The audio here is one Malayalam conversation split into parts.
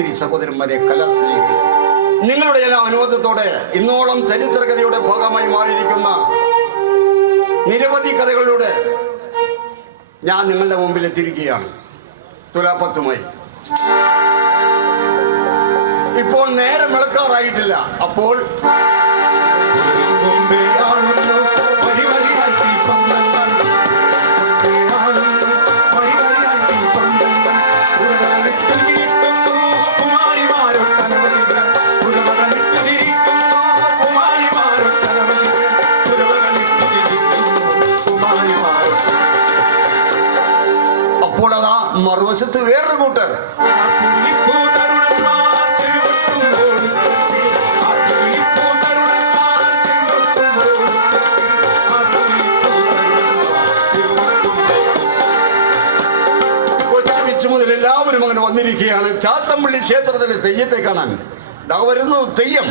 സഹോദരി സഹോദരന്മാരെ, കലാസ്നേഹികളെ, നിങ്ങളുടെ എല്ലാ അനുവാദത്തോടെ ഇന്നോളം ചരിത്രകഥയുടെ ഭാഗമായി മാറിയിരിക്കുന്ന നിരവധി കഥകളിലൂടെ ഞാൻ നിങ്ങളുടെ മുമ്പിൽ എത്തിയിരിക്കുകയാണ് തുലാപ്പത്തുമായി. ഇപ്പോൾ നേരം വിളക്കാറായിട്ടില്ല. അപ്പോൾ അതാ മറുവശത്ത് വേറൊരു കൂട്ടർ. കൊച്ചു മുതൽ എല്ലാവരും അങ്ങനെ വന്നിരിക്കുകയാണ് ചാത്തമ്പള്ളി ക്ഷേത്രത്തിലെ തെയ്യത്തെ കാണാൻ. ദാ വരുന്നു തെയ്യം.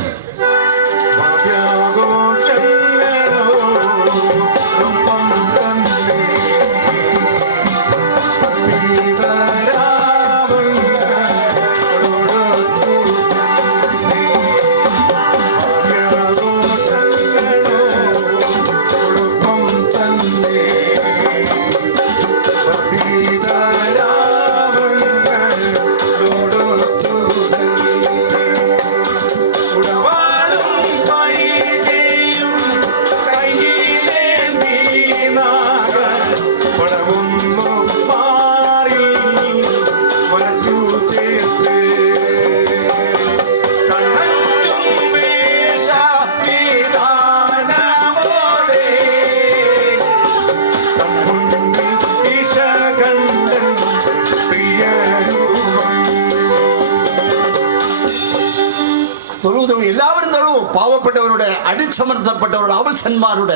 എല്ലാവരും തള്ളൂ. പാവപ്പെട്ടവരുടെ, അടിച്ചമർത്തപ്പെട്ടവരുടെ, അവശന്മാരുടെ,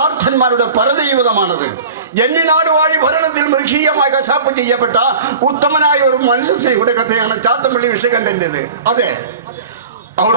ആർദ്ധന്മാരുടെ പരദൈവതമാണത്. ജന്മിനാട് വാഴി ഭരണത്തിൽ മൃഗീയമായി കശാപ്പ് ചെയ്യപ്പെട്ട ഉത്തമനായ ഒരു മനുഷ്യസ്നേഹിയുടെ കഥയാണ് ചാത്തമ്പള്ളി വിഷകണ്ഠന്റേത്. അതെ, അവർ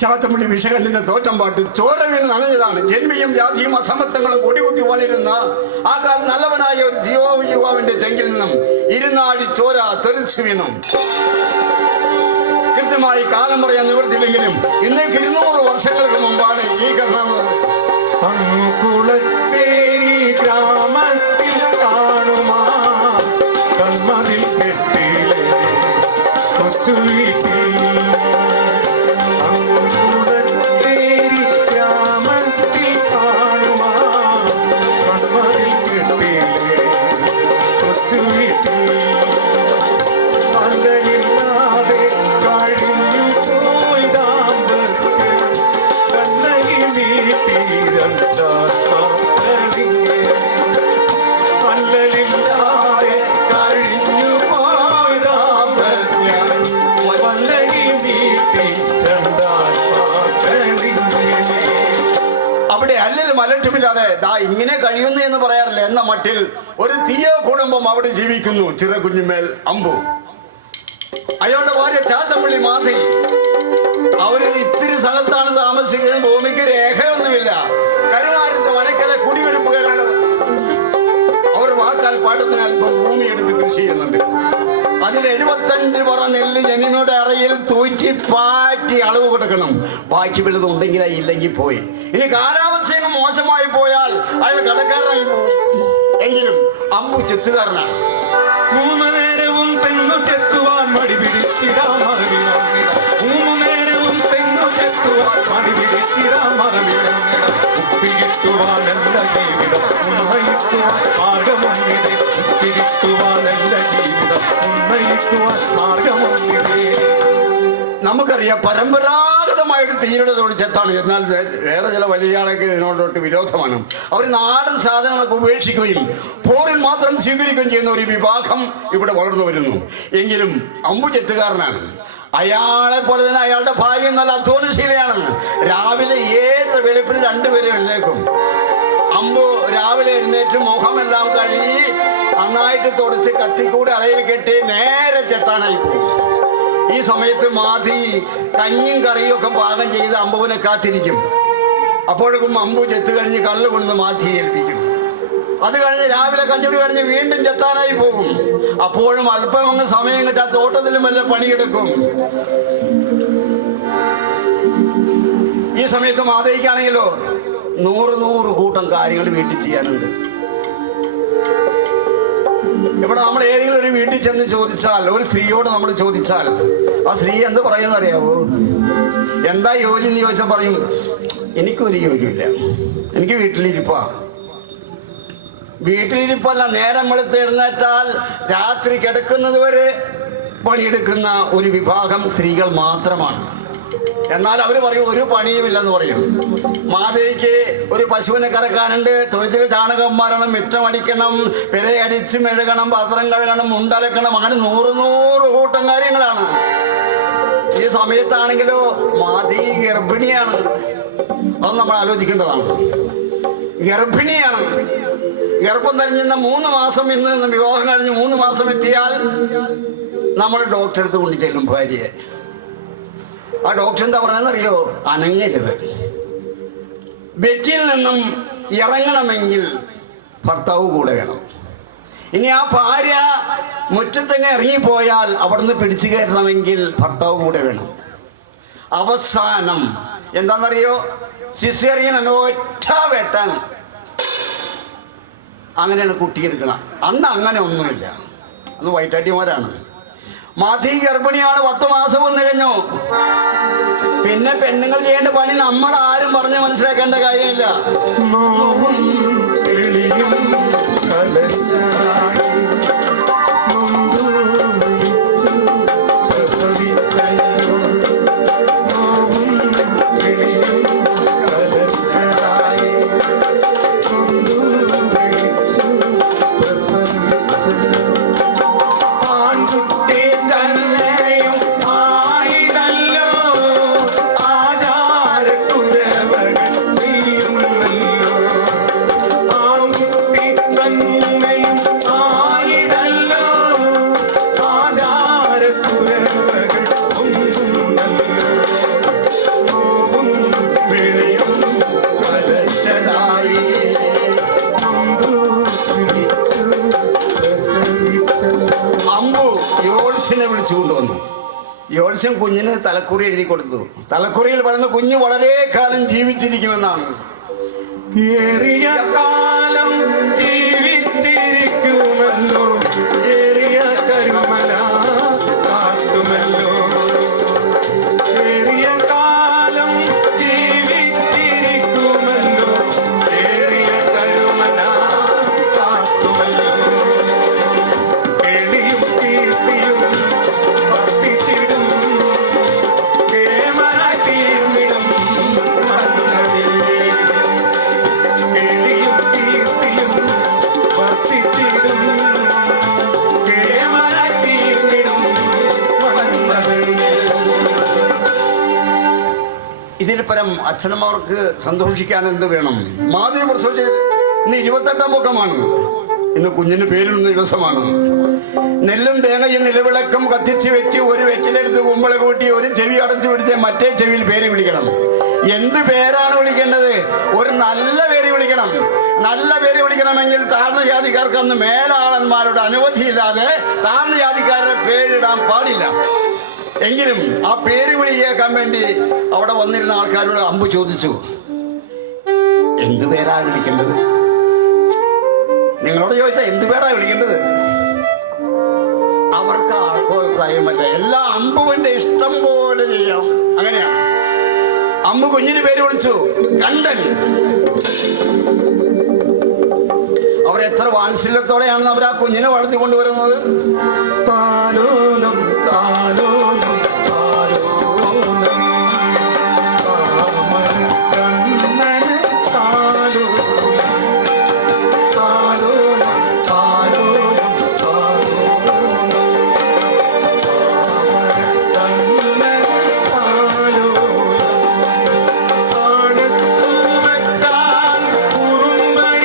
ചാത്തമ്പള്ളി വിഷകണ്ഠന്റെ തോറ്റം പാട്ട് ചോര വീണ് നനഞ്ഞതാണ്. ജന്മിയും ജാതിയും അസമത്വങ്ങളും കൊടികുത്തി വളരുന്ന ആ കാലം നല്ലവനായ ഒരു യുവാവിന്റെ ചെങ്കിൽ നിന്നും ഇരുന്നാഴി ചോര തെറിച്ചു വീണു. കൃത്യമായി കാലം പറയാൻ നിവർത്തില്ലെങ്കിലും ഇന്നേക്ക് 200 വർഷങ്ങൾക്ക് മുമ്പാണ് ഈ കഥ. ഗ്രാമത്തിൽ കാണുമാ കൺമതിൽ കെട്ടിലെ കൊച്ചു വീട്ടിൽ ഇങ്ങനെ കഴിയുന്നു എന്ന് പറയാറില്ല എന്ന മട്ടിൽ ഒരു തീയ കുടുംബം അവിടെ ജീവിക്കുന്നു. ചിറകുഞ്ഞുമേൽ അമ്പു, അയാളുടെ ഭാര്യ ചാത്തമ്പള്ളി മാധി. അവര് ഇത്തിരി സ്ഥലത്താണ് താമസിക്കുന്നത്. ഭൂമിക്ക് രേഖയൊന്നുമില്ല. കരുമാരത്ത് മനക്കല കുടിവെടുപ്പുകാരാണ്. അവർ വാക്കാൽ പാട്ടത്തിന് അല്പം ഭൂമി എടുത്ത് കൃഷി ചെയ്യുന്നുണ്ട്. അതിൽ 75 പറ നെല്ല് ജനിയുടെ അറയിൽ തൂറ്റി പാറ്റി അളവ് കൊടുക്കണം. ബാക്കി വല്ലതും ഉണ്ടെങ്കിൽ ഇല്ലെങ്കിൽ പോയി. ഇനി കാലാവസ്ഥ മോശമായി പോയാൽ അയാൾ കടക്കാരനായി പോകും. എങ്കിലും അമ്പു ചെത്തുകാരനാണ്. 3 നേരവും തെങ്ങു ചെത്തുവാൻ മടി പിടിച്ചിടാൻ മറവിടാം. 3 നേരവും തെങ്ങു ചെത്തുവാൻ മടി പിടിച്ചിടാൻ മറവിടാം. ഉപ്പിരിട്ടുവാനല്ല ജീവിതം ഉന്നയിക്കുവാൻ മാർഗമൊന്നിതേ. ഉപ്പിരിട്ടുവാനല്ല ജീവിതം ഉന്നയിക്കുവാൻ മാർഗമൊന്നിതേ. നമുക്കറിയാം പരമ്പരാഗതമായിട്ട് തീരുടെ തൊഴിൽ ചെത്താണ്. എന്നാൽ വേറെ ചില വലിയ ആളൊക്കെ ഇതിനോടൊട്ട് വിരോധമാണ്. അവർ നാടൻ സാധനങ്ങളൊക്കെ ഉപേക്ഷിക്കുകയും പോറിൽ മാത്രം സ്വീകരിക്കുകയും ചെയ്യുന്ന ഒരു വിഭാഗം ഇവിടെ വളർന്നു വരുന്നു. എങ്കിലും അമ്പു ചെത്തുകാരനാണ്. അയാളെ പോലെ തന്നെ അയാളുടെ ഭാര്യ നല്ല അധ്വാനശീലയാണ്. രാവിലെ 7 വെളുപ്പിന് 2 പേരും എഴുന്നേക്കും. അമ്പു രാവിലെ എഴുന്നേറ്റ് മുഖമെല്ലാം കഴുകി നന്നായിട്ട് തുടച്ച് കത്തിക്കൂടെ അറയിൽ കെട്ടി നേരെ ചെത്താനായി പോകും. ഈ സമയത്ത് മാധി കഞ്ഞിയും കറിയും ഒക്കെ പാകം ചെയ്ത് അമ്പുവിനെ കാത്തിരിക്കും. അപ്പോഴേക്കും അമ്പു ചെത്ത് കഴിഞ്ഞ് കള്ള് കൊണ്ടുവന്ന് മാധി ഏൽപ്പിക്കും. അത് കഴിഞ്ഞ് രാവിലെ കഞ്ഞുടി കഴിഞ്ഞ് വീണ്ടും ചെത്താനായി പോകും. അപ്പോഴും അല്പം അങ്ങ് സമയം കിട്ടാ തോട്ടത്തിലും വല്ല പണിയെടുക്കും. ഈ സമയത്ത് മാധവിക്കാണെങ്കിലോ 100 കൂട്ടം കാര്യങ്ങൾ വീട്ടിൽ ചെയ്യാനുണ്ട്. ഇവിടെ നമ്മൾ ഏതെങ്കിലും ഒരു വീട്ടിൽ ചെന്ന് ചോദിച്ചാൽ, ഒരു സ്ത്രീയോട് നമ്മൾ ചോദിച്ചാൽ ആ സ്ത്രീ എന്ത് പറയുമെന്ന് അറിയാവോ? എന്താ ജോലി എന്ന് ചോദിച്ചാൽ പറയും, എനിക്കൊരു ജോലിയില്ല, എനിക്ക് വീട്ടിലിരിപ്പാ. വീട്ടിലിരിപ്പല്ല, നേരം വെളുത്ത് എഴുന്നേറ്റാൽ രാത്രി കിടക്കുന്നത് വരെ പണിയെടുക്കുന്ന ഒരു വിഭാഗം സ്ത്രീകൾ മാത്രമാണ്. എന്നാൽ അവർ പറയും ഒരു പണിയുമില്ലെന്ന് പറയും. മാതയ്ക്ക് ഒരു പശുവിനെ കറക്കാനുണ്ട്, തൊഴുത്തിൽ ചാണകം മാറണം, മിറ്റമടിക്കണം, പെരയടിച്ച് മെഴുകണം, പാത്രം കഴുകണം, മുണ്ടലക്കണം, അങ്ങനെ 100 കൂട്ടം കാര്യങ്ങളാണ്. ഈ സമയത്താണെങ്കിലോ മാതി ഗർഭിണിയാണ്. അത് നമ്മൾ ആലോചിക്കേണ്ടതാണ്. ഗർഭിണിയാണ്. ഗർഭം ധരിഞ്ഞ 3 മാസം, ഇന്ന് വിവാഹം കഴിഞ്ഞ് 3 മാസം എത്തിയാൽ നമ്മൾ ഡോക്ടറെ അടുത്ത് കൊണ്ട് ചെല്ലും ഭാര്യയെ. ആ ഡോക്ടർ എന്താ പറയുന്നറിയോ? അനങ്ങരുത്. ബെറ്റിൽ നിന്നും ഇറങ്ങണമെങ്കിൽ ഭർത്താവ് കൂടെ വേണം. ഇനി ആ ഭാര്യ മുറ്റത്തങ്ങ് ഇറങ്ങിപ്പോയാൽ അവിടുന്ന് പിടിച്ചു കയറണമെങ്കിൽ ഭർത്താവ് കൂടെ വേണം. അവസാനം എന്താണെന്നറിയോ? സിസേറിയൻ ഒറ്റ വെട്ടാൻ, അങ്ങനെയാണ് കുട്ടിയെടുക്കണം. അന്ന് അങ്ങനെ ഒന്നുമില്ല, അന്ന് വയറ്റാട്ടിമാരാണ്. മാധി ഗർഭിണിയാണ്, 10 മാസവും തികഞ്ഞു. പിന്നെ പെണ്ണുങ്ങൾ ചെയ്യേണ്ട പണി നമ്മൾ ആരും പറഞ്ഞ് മനസ്സിലാക്കേണ്ട കാര്യമില്ല. യോത്സ്യം കുഞ്ഞിന് തലക്കുറി എഴുതി കൊടുത്തു. തലക്കുറിയിൽ പറയുന്ന കുഞ്ഞ് വളരെ കാലം ജീവിച്ചിരിക്കുമെന്നാണ്. ഏറിയ കാലം ജീവിച്ചിരിക്കുമല്ലോ, ഏറിയ കരുമല കാട്ടുമല്ലോ. ഏറിയ കാലം ജീവിച്ചിരിക്കുമല്ലോ, ഏറിയ കരുമല കാട്ടുമല്ലോ. എളിയും കീർത്തിയും വർദ്ധിച്ചിടും, കേമനായി തീർന്നിടും മന്നതിൽ. എളിയും കീർത്തിയും വർദ്ധിച്ചിടും, കേമനായി തീർന്നിടും മന്നതിൽ. ഇതിൽ പരം അച്ഛനമ്മർക്ക് സന്തോഷിക്കാൻ എന്ത് വേണം? മാതൃ പ്രസവിച്ച് ഇന്ന് 28-ാം മുഖമാണ്. ഇന്ന് കുഞ്ഞിന് പേരിടുന്ന ദിവസമാണ്. നെല്ലും തേങ്ങയും നിലവിളക്കും കത്തിച്ച് വെച്ച് ഒരു വെറ്റിലെടുത്ത് കുമ്പള കൂട്ടി ഒരു ചെവി അടച്ചു പിടിച്ച് മറ്റേ ചെവിയിൽ പേര് വിളിക്കണം. എന്ത് പേരാണ് വിളിക്കേണ്ടത്? ഒരു നല്ല പേര് വിളിക്കണം. നല്ല പേര് വിളിക്കണമെങ്കിൽ താഴ്ന്ന ജാതിക്കാർക്ക് അന്ന് മേലാളന്മാരുടെ അനുമതിയില്ലാതെ താഴ്ന്ന ജാതിക്കാരുടെ പേരിടാൻ പാടില്ല. എങ്കിലും ആ പേര് വിളി കേൾക്കാൻ വേണ്ടി അവിടെ വന്നിരുന്ന ആൾക്കാരോട് അമ്പു ചോദിച്ചു, എന്തു പേരാ വിളിക്കേണ്ടത്? നിങ്ങളോട് ചോദിച്ചാൽ എന്തു പേരാ വിളിക്കേണ്ടത്? അവർക്ക് ആർക്കോ അഭിപ്രായമല്ല, എല്ലാം അമ്പുവിന്റെ ഇഷ്ടം പോലെ ചെയ്യാം. അങ്ങനെയാണ്. അമ്പു കുഞ്ഞിന് പേര് വിളിച്ചു കണ്ടൻ. അവരെത്ര വാത്സല്യത്തോടെയാണ് അവർ ആ കുഞ്ഞിനെ വളർത്തിക്കൊണ്ടുവരുന്നത്. താലോലം താലോലം താലോലം താമരക്കണ്ണന് താലോലം താലോലം താലോലം താലോലം താമരക്കണ്ണന് താലോലം. ആണത്തു വെച്ചാൽ കുറുമ്പൻ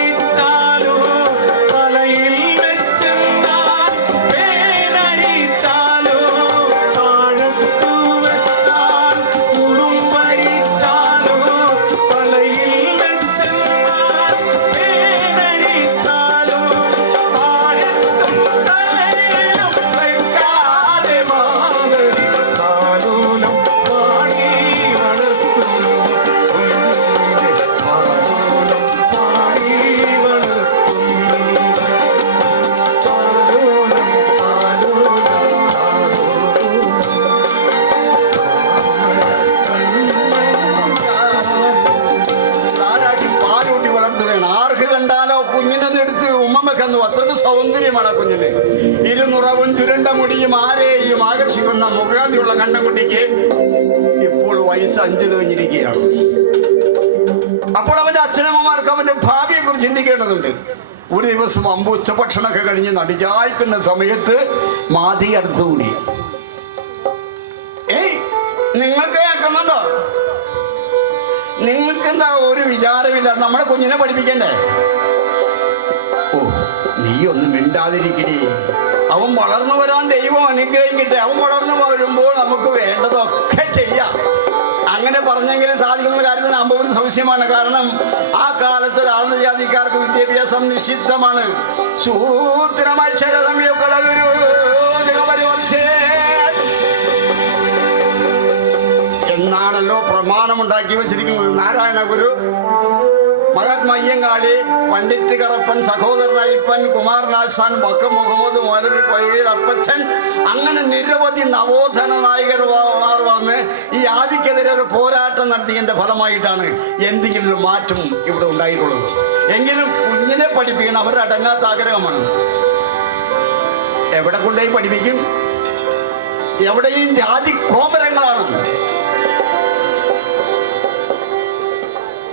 സൗന്ദര്യമാണ് ആ കുഞ്ഞിന്. ഇരുനിറവും ചുരുണ്ട മുടിയും ആരെയും ആകർഷിക്കുന്ന മുഖാന്തിയുള്ള കണ്ണൻകുട്ടിക്ക് ഇപ്പോൾ വയസ്സ് 5 കഴിഞ്ഞിരിക്കുകയാണ്. അപ്പോൾ അവന്റെ അച്ഛനമ്മമാർക്ക് അവന്റെ ഭാവിയെ കുറിച്ച് ചിന്തിക്കേണ്ടതുണ്ട്. ഒരു ദിവസം അമ്പു ഉച്ചഭക്ഷണമൊക്കെ കഴിഞ്ഞ് നടിചായ്ക്കുന്ന സമയത്ത് മാധി അടുത്തുകൂടി. നിങ്ങൾക്ക് കേൾക്കുന്നുണ്ടോ? നിങ്ങൾക്ക് എന്താ ഒരു വിചാരമില്ല? നമ്മുടെ കുഞ്ഞിനെ പഠിപ്പിക്കണ്ടേ? ഓ, നീ ഒന്നും മിണ്ടാതിരിക്കണേ. അവൻ വളർന്നു വരാൻ ദൈവം അനുഗ്രഹിക്കട്ടെ. അവൻ വളർന്നു വരുമ്പോൾ നമുക്ക് വേണ്ടതൊക്കെ ചെയ്യാം. അങ്ങനെ പറഞ്ഞെങ്കിലും സാധിക്കുന്ന കാര്യത്തിന് അമ്പുവിന് സംശയമാണ്. കാരണം ആ കാലത്ത് താഴ്ന്ന ജാതിക്കാർക്ക് വിദ്യാഭ്യാസം നിഷിദ്ധമാണ്. ശൂദ്രമക്ഷര സംയുക്തഗുരു എന്നാണല്ലോ പ്രമാണമുണ്ടാക്കി വെച്ചിരിക്കുന്നത്. നാരായണ ഗുരു, മഹാത്മാ അയ്യങ്കാളി, പണ്ഡിറ്റ് കറപ്പൻ, സഹോദരൻ അയ്യപ്പൻ, കുമാരനാശാൻ, വക്ക മുഹമ്മദ് മൗലവി, കൊയ്യൽ അപ്പച്ചൻ, അങ്ങനെ നിരവധി നവോത്ഥാന നായകന്മാർ വന്ന് ഈ ആദിക്കെതിരെ ഒരു പോരാട്ടം നടത്തിയതിന്റെ ഫലമായിട്ടാണ് എന്തെങ്കിലും ഒരു മാറ്റം ഇവിടെ ഉണ്ടായിട്ടുള്ളത്. എങ്കിലും കുഞ്ഞിനെ പഠിപ്പിക്കണം അവരുടെ അടങ്ങാത്ത ആഗ്രഹമാണ്. എവിടെ കൊണ്ടുപോയി പഠിപ്പിക്കും? എവിടെയും ജാതി കോമരങ്ങളാണ്.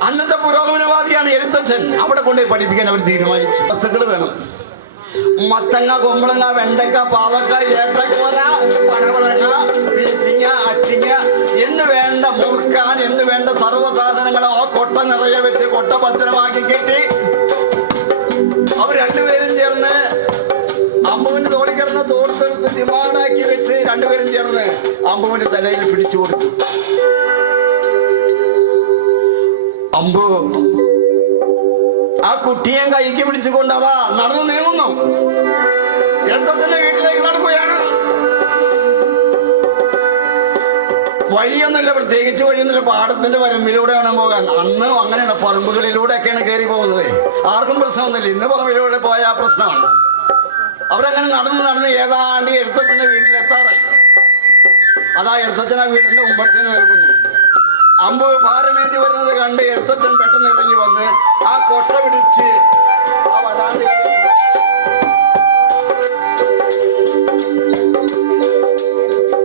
അന്നത്തെ പുരോഗമനവാദിയാണ് എഴുത്തച്ഛൻ. അവിടെ കൊണ്ടുപോയി പഠിപ്പിക്കാൻ അവർ തീരുമാനിച്ചു. വസ്തുക്കൾ വേണം. മത്തങ്ങ, കുമ്പളങ്ങ, വെണ്ടക്ക, പാവക്ക, ഏത്തക്കോല, പനവളങ്ങ, പീച്ചിങ്ങ, അച്ചിങ്ങ എന്ന് വേണ്ട മുറുക്കാൻ എന്ന് വേണ്ട സർവ്വസാധനങ്ങളും ആ കൊട്ട നിറയെ വെച്ച് കൊട്ട ഭദ്രമാക്കി കെട്ടി അവർ രണ്ടുപേരും ചേർന്ന് അമ്പുവിന്റെ തോളിൽ കിടന്ന് തോർത്തെടുത്ത് ഡിമാൻഡാക്കി വെച്ച് രണ്ടുപേരും ചേർന്ന് അമ്പുവിന്റെ തലയിൽ പിടിച്ചു കൊടുത്തു. അമ്പു ആ കുട്ടിയെ കൈക്ക് പിടിച്ചുകൊണ്ട് അതാ നടന്നു നീങ്ങുന്നു. എഴുത്തച്ഛന്റെ വീട്ടിലേക്ക് നടക്കുകയാണ്. വഴിയൊന്നുമില്ല, പ്രത്യേകിച്ച് വഴിയൊന്നുമില്ല. പാടത്തിന്റെ വരമ്പിലൂടെയാണ് പോകാൻ. അന്ന് അങ്ങനെയാണ്, പറമ്പുകളിലൂടെയൊക്കെയാണ് കയറി പോകുന്നത്. ആർക്കും പ്രശ്നമൊന്നുമില്ല. ഇന്ന് പറമ്പിലൂടെ പോയാൽ പ്രശ്നമാണ്. അവരങ്ങനെ നടന്ന് ഏതാണ്ട് എഴുത്തച്ഛന്റെ വീട്ടിലെത്താറായി. അതാ എഴുത്തച്ഛൻ ആ വീടിന്റെ മുമ്പത്തിന് നിൽക്കുന്നു. അമ്പു ഭാരമേന്തി വരുന്നത് കണ്ട് എഴുത്തച്ഛൻ പെട്ടെന്ന് ഇറങ്ങി വന്ന് ആ കൊട്ട പിടിച്ച് ആ വരാതെ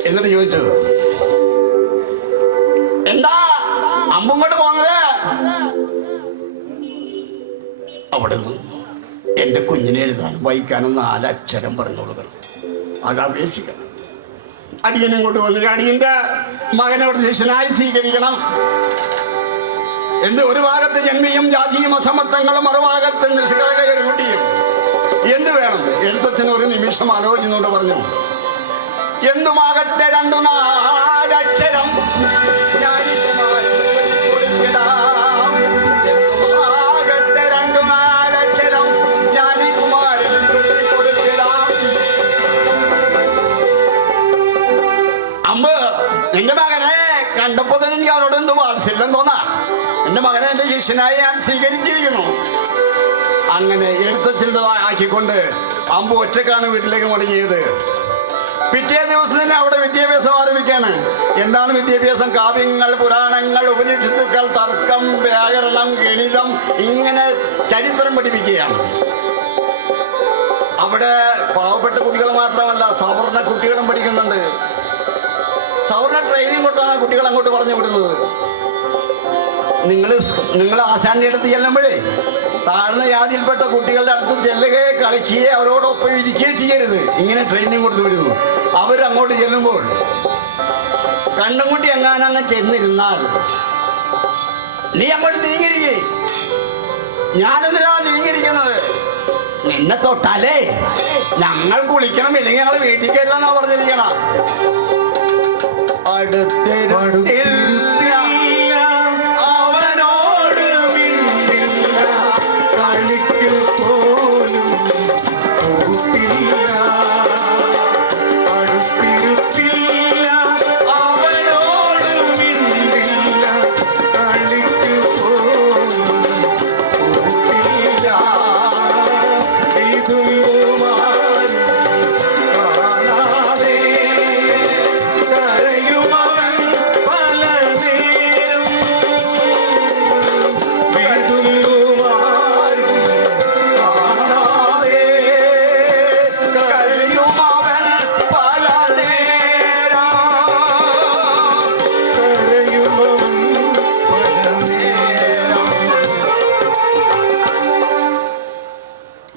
എന്നിട്ട് ചോദിച്ചു, എന്താ അമ്പും കൊണ്ട് പോകുന്നത്? അവിടെ നിന്ന് എന്റെ കുഞ്ഞിനെ എഴുതാനും വായിക്കാനും 4 അക്ഷരം പറഞ്ഞു കൊടുക്കണം. അത് അപേക്ഷിക്കണം. അടിയനും കൊണ്ട് വന്നിട്ട് അടിയന്റെ മകനോട് ശിഷ്യനായി സ്വീകരിക്കണം. എന്ത് ഒരു ഭാഗത്ത് ജന്മിയും ജാതിയും അസമത്വങ്ങളും മറുഭാഗത്ത് നിഷ്കളങ്കരും കുട്ടിയും എന്ത് വേണം? എഴുത്തച്ഛൻ ഒരു നിമിഷം ആലോചിച്ചുകൊണ്ട് പറഞ്ഞു, എന്തുമാകട്ടെ 2-4 അക്ഷരം എന്റെ മകനെ കണ്ടപ്പോ തന്നെ എനിക്ക് അവനോട് എന്ത് വാത്സല്യം തോന്നാ. എന്റെ മകനെ എന്റെ ശിഷ്യനായി ഞാൻ സ്വീകരിച്ചിരിക്കുന്നു. അങ്ങനെ എഴുത്തച്ഛൻ്റെ ആക്കിക്കൊണ്ട് അമ്പു ഒറ്റക്കാണ് വീട്ടിലേക്ക് മടങ്ങിയത്. പിറ്റേ ദിവസം തന്നെ അവിടെ വിദ്യാഭ്യാസം ആരംഭിക്കുകയാണ്. എന്താണ് വിദ്യാഭ്യാസം? കാവ്യങ്ങൾ, പുരാണങ്ങൾ, ഉപനിഷത്തുക്കൾ, തർക്കം, വ്യാകരണം, ഗണിതം, ഇങ്ങനെ ചരിത്രം പഠിപ്പിക്കുകയാണ്. അവിടെ പാവപ്പെട്ട കുട്ടികൾ മാത്രമല്ല, സവർണ കുട്ടികളും പഠിക്കുന്നുണ്ട്. സവർണ ട്രെയിനിങ് കൊടുത്താണ് കുട്ടികൾ അങ്ങോട്ട് പറഞ്ഞു വിടുന്നത്. നിങ്ങൾ ആശാന്റെ അടുത്ത് ചെല്ലുമ്പോഴേ താഴ്ന്ന ജാതിയിൽപ്പെട്ട കുട്ടികളുടെ അടുത്ത് ചെല്ലുകയെ കളിക്കുകയെ അവരോടൊപ്പം ഇരിക്കുകയും ചെയ്യരുത്. ഇങ്ങനെ ട്രെയിനിങ് കൊടുത്തു വിടുന്നു. അവരങ്ങോട്ട് ചെല്ലുമ്പോൾ കണ്ണൻകുട്ടി എങ്ങാനങ്ങ് ചെന്നിരുന്നാൽ നീ അങ്ങോട്ട് നീങ്ങിരിക്കേ. ഞാനെന്തിനാ നീങ്ങിരിക്കുന്നത്? നിന്നെ തൊട്ടാലേ ഞങ്ങൾ കുളിക്കണം, ഇല്ലെങ്കിൽ ഞങ്ങൾ വീട്ടിൽ കയറില്ലെന്നാ പറഞ്ഞിരിക്കണം. അവനോട് മിണ്ടില്ല, കളിക്കു പോലും കൂട്ടില്ല. അടുത്തിരുത്തില്ല, അവനോട് മിണ്ടില്ല, കളിക്കു പോലും കൂട്ടില്ല. ഇതൊന്നും കാണാതെ കരയുമവൻ പല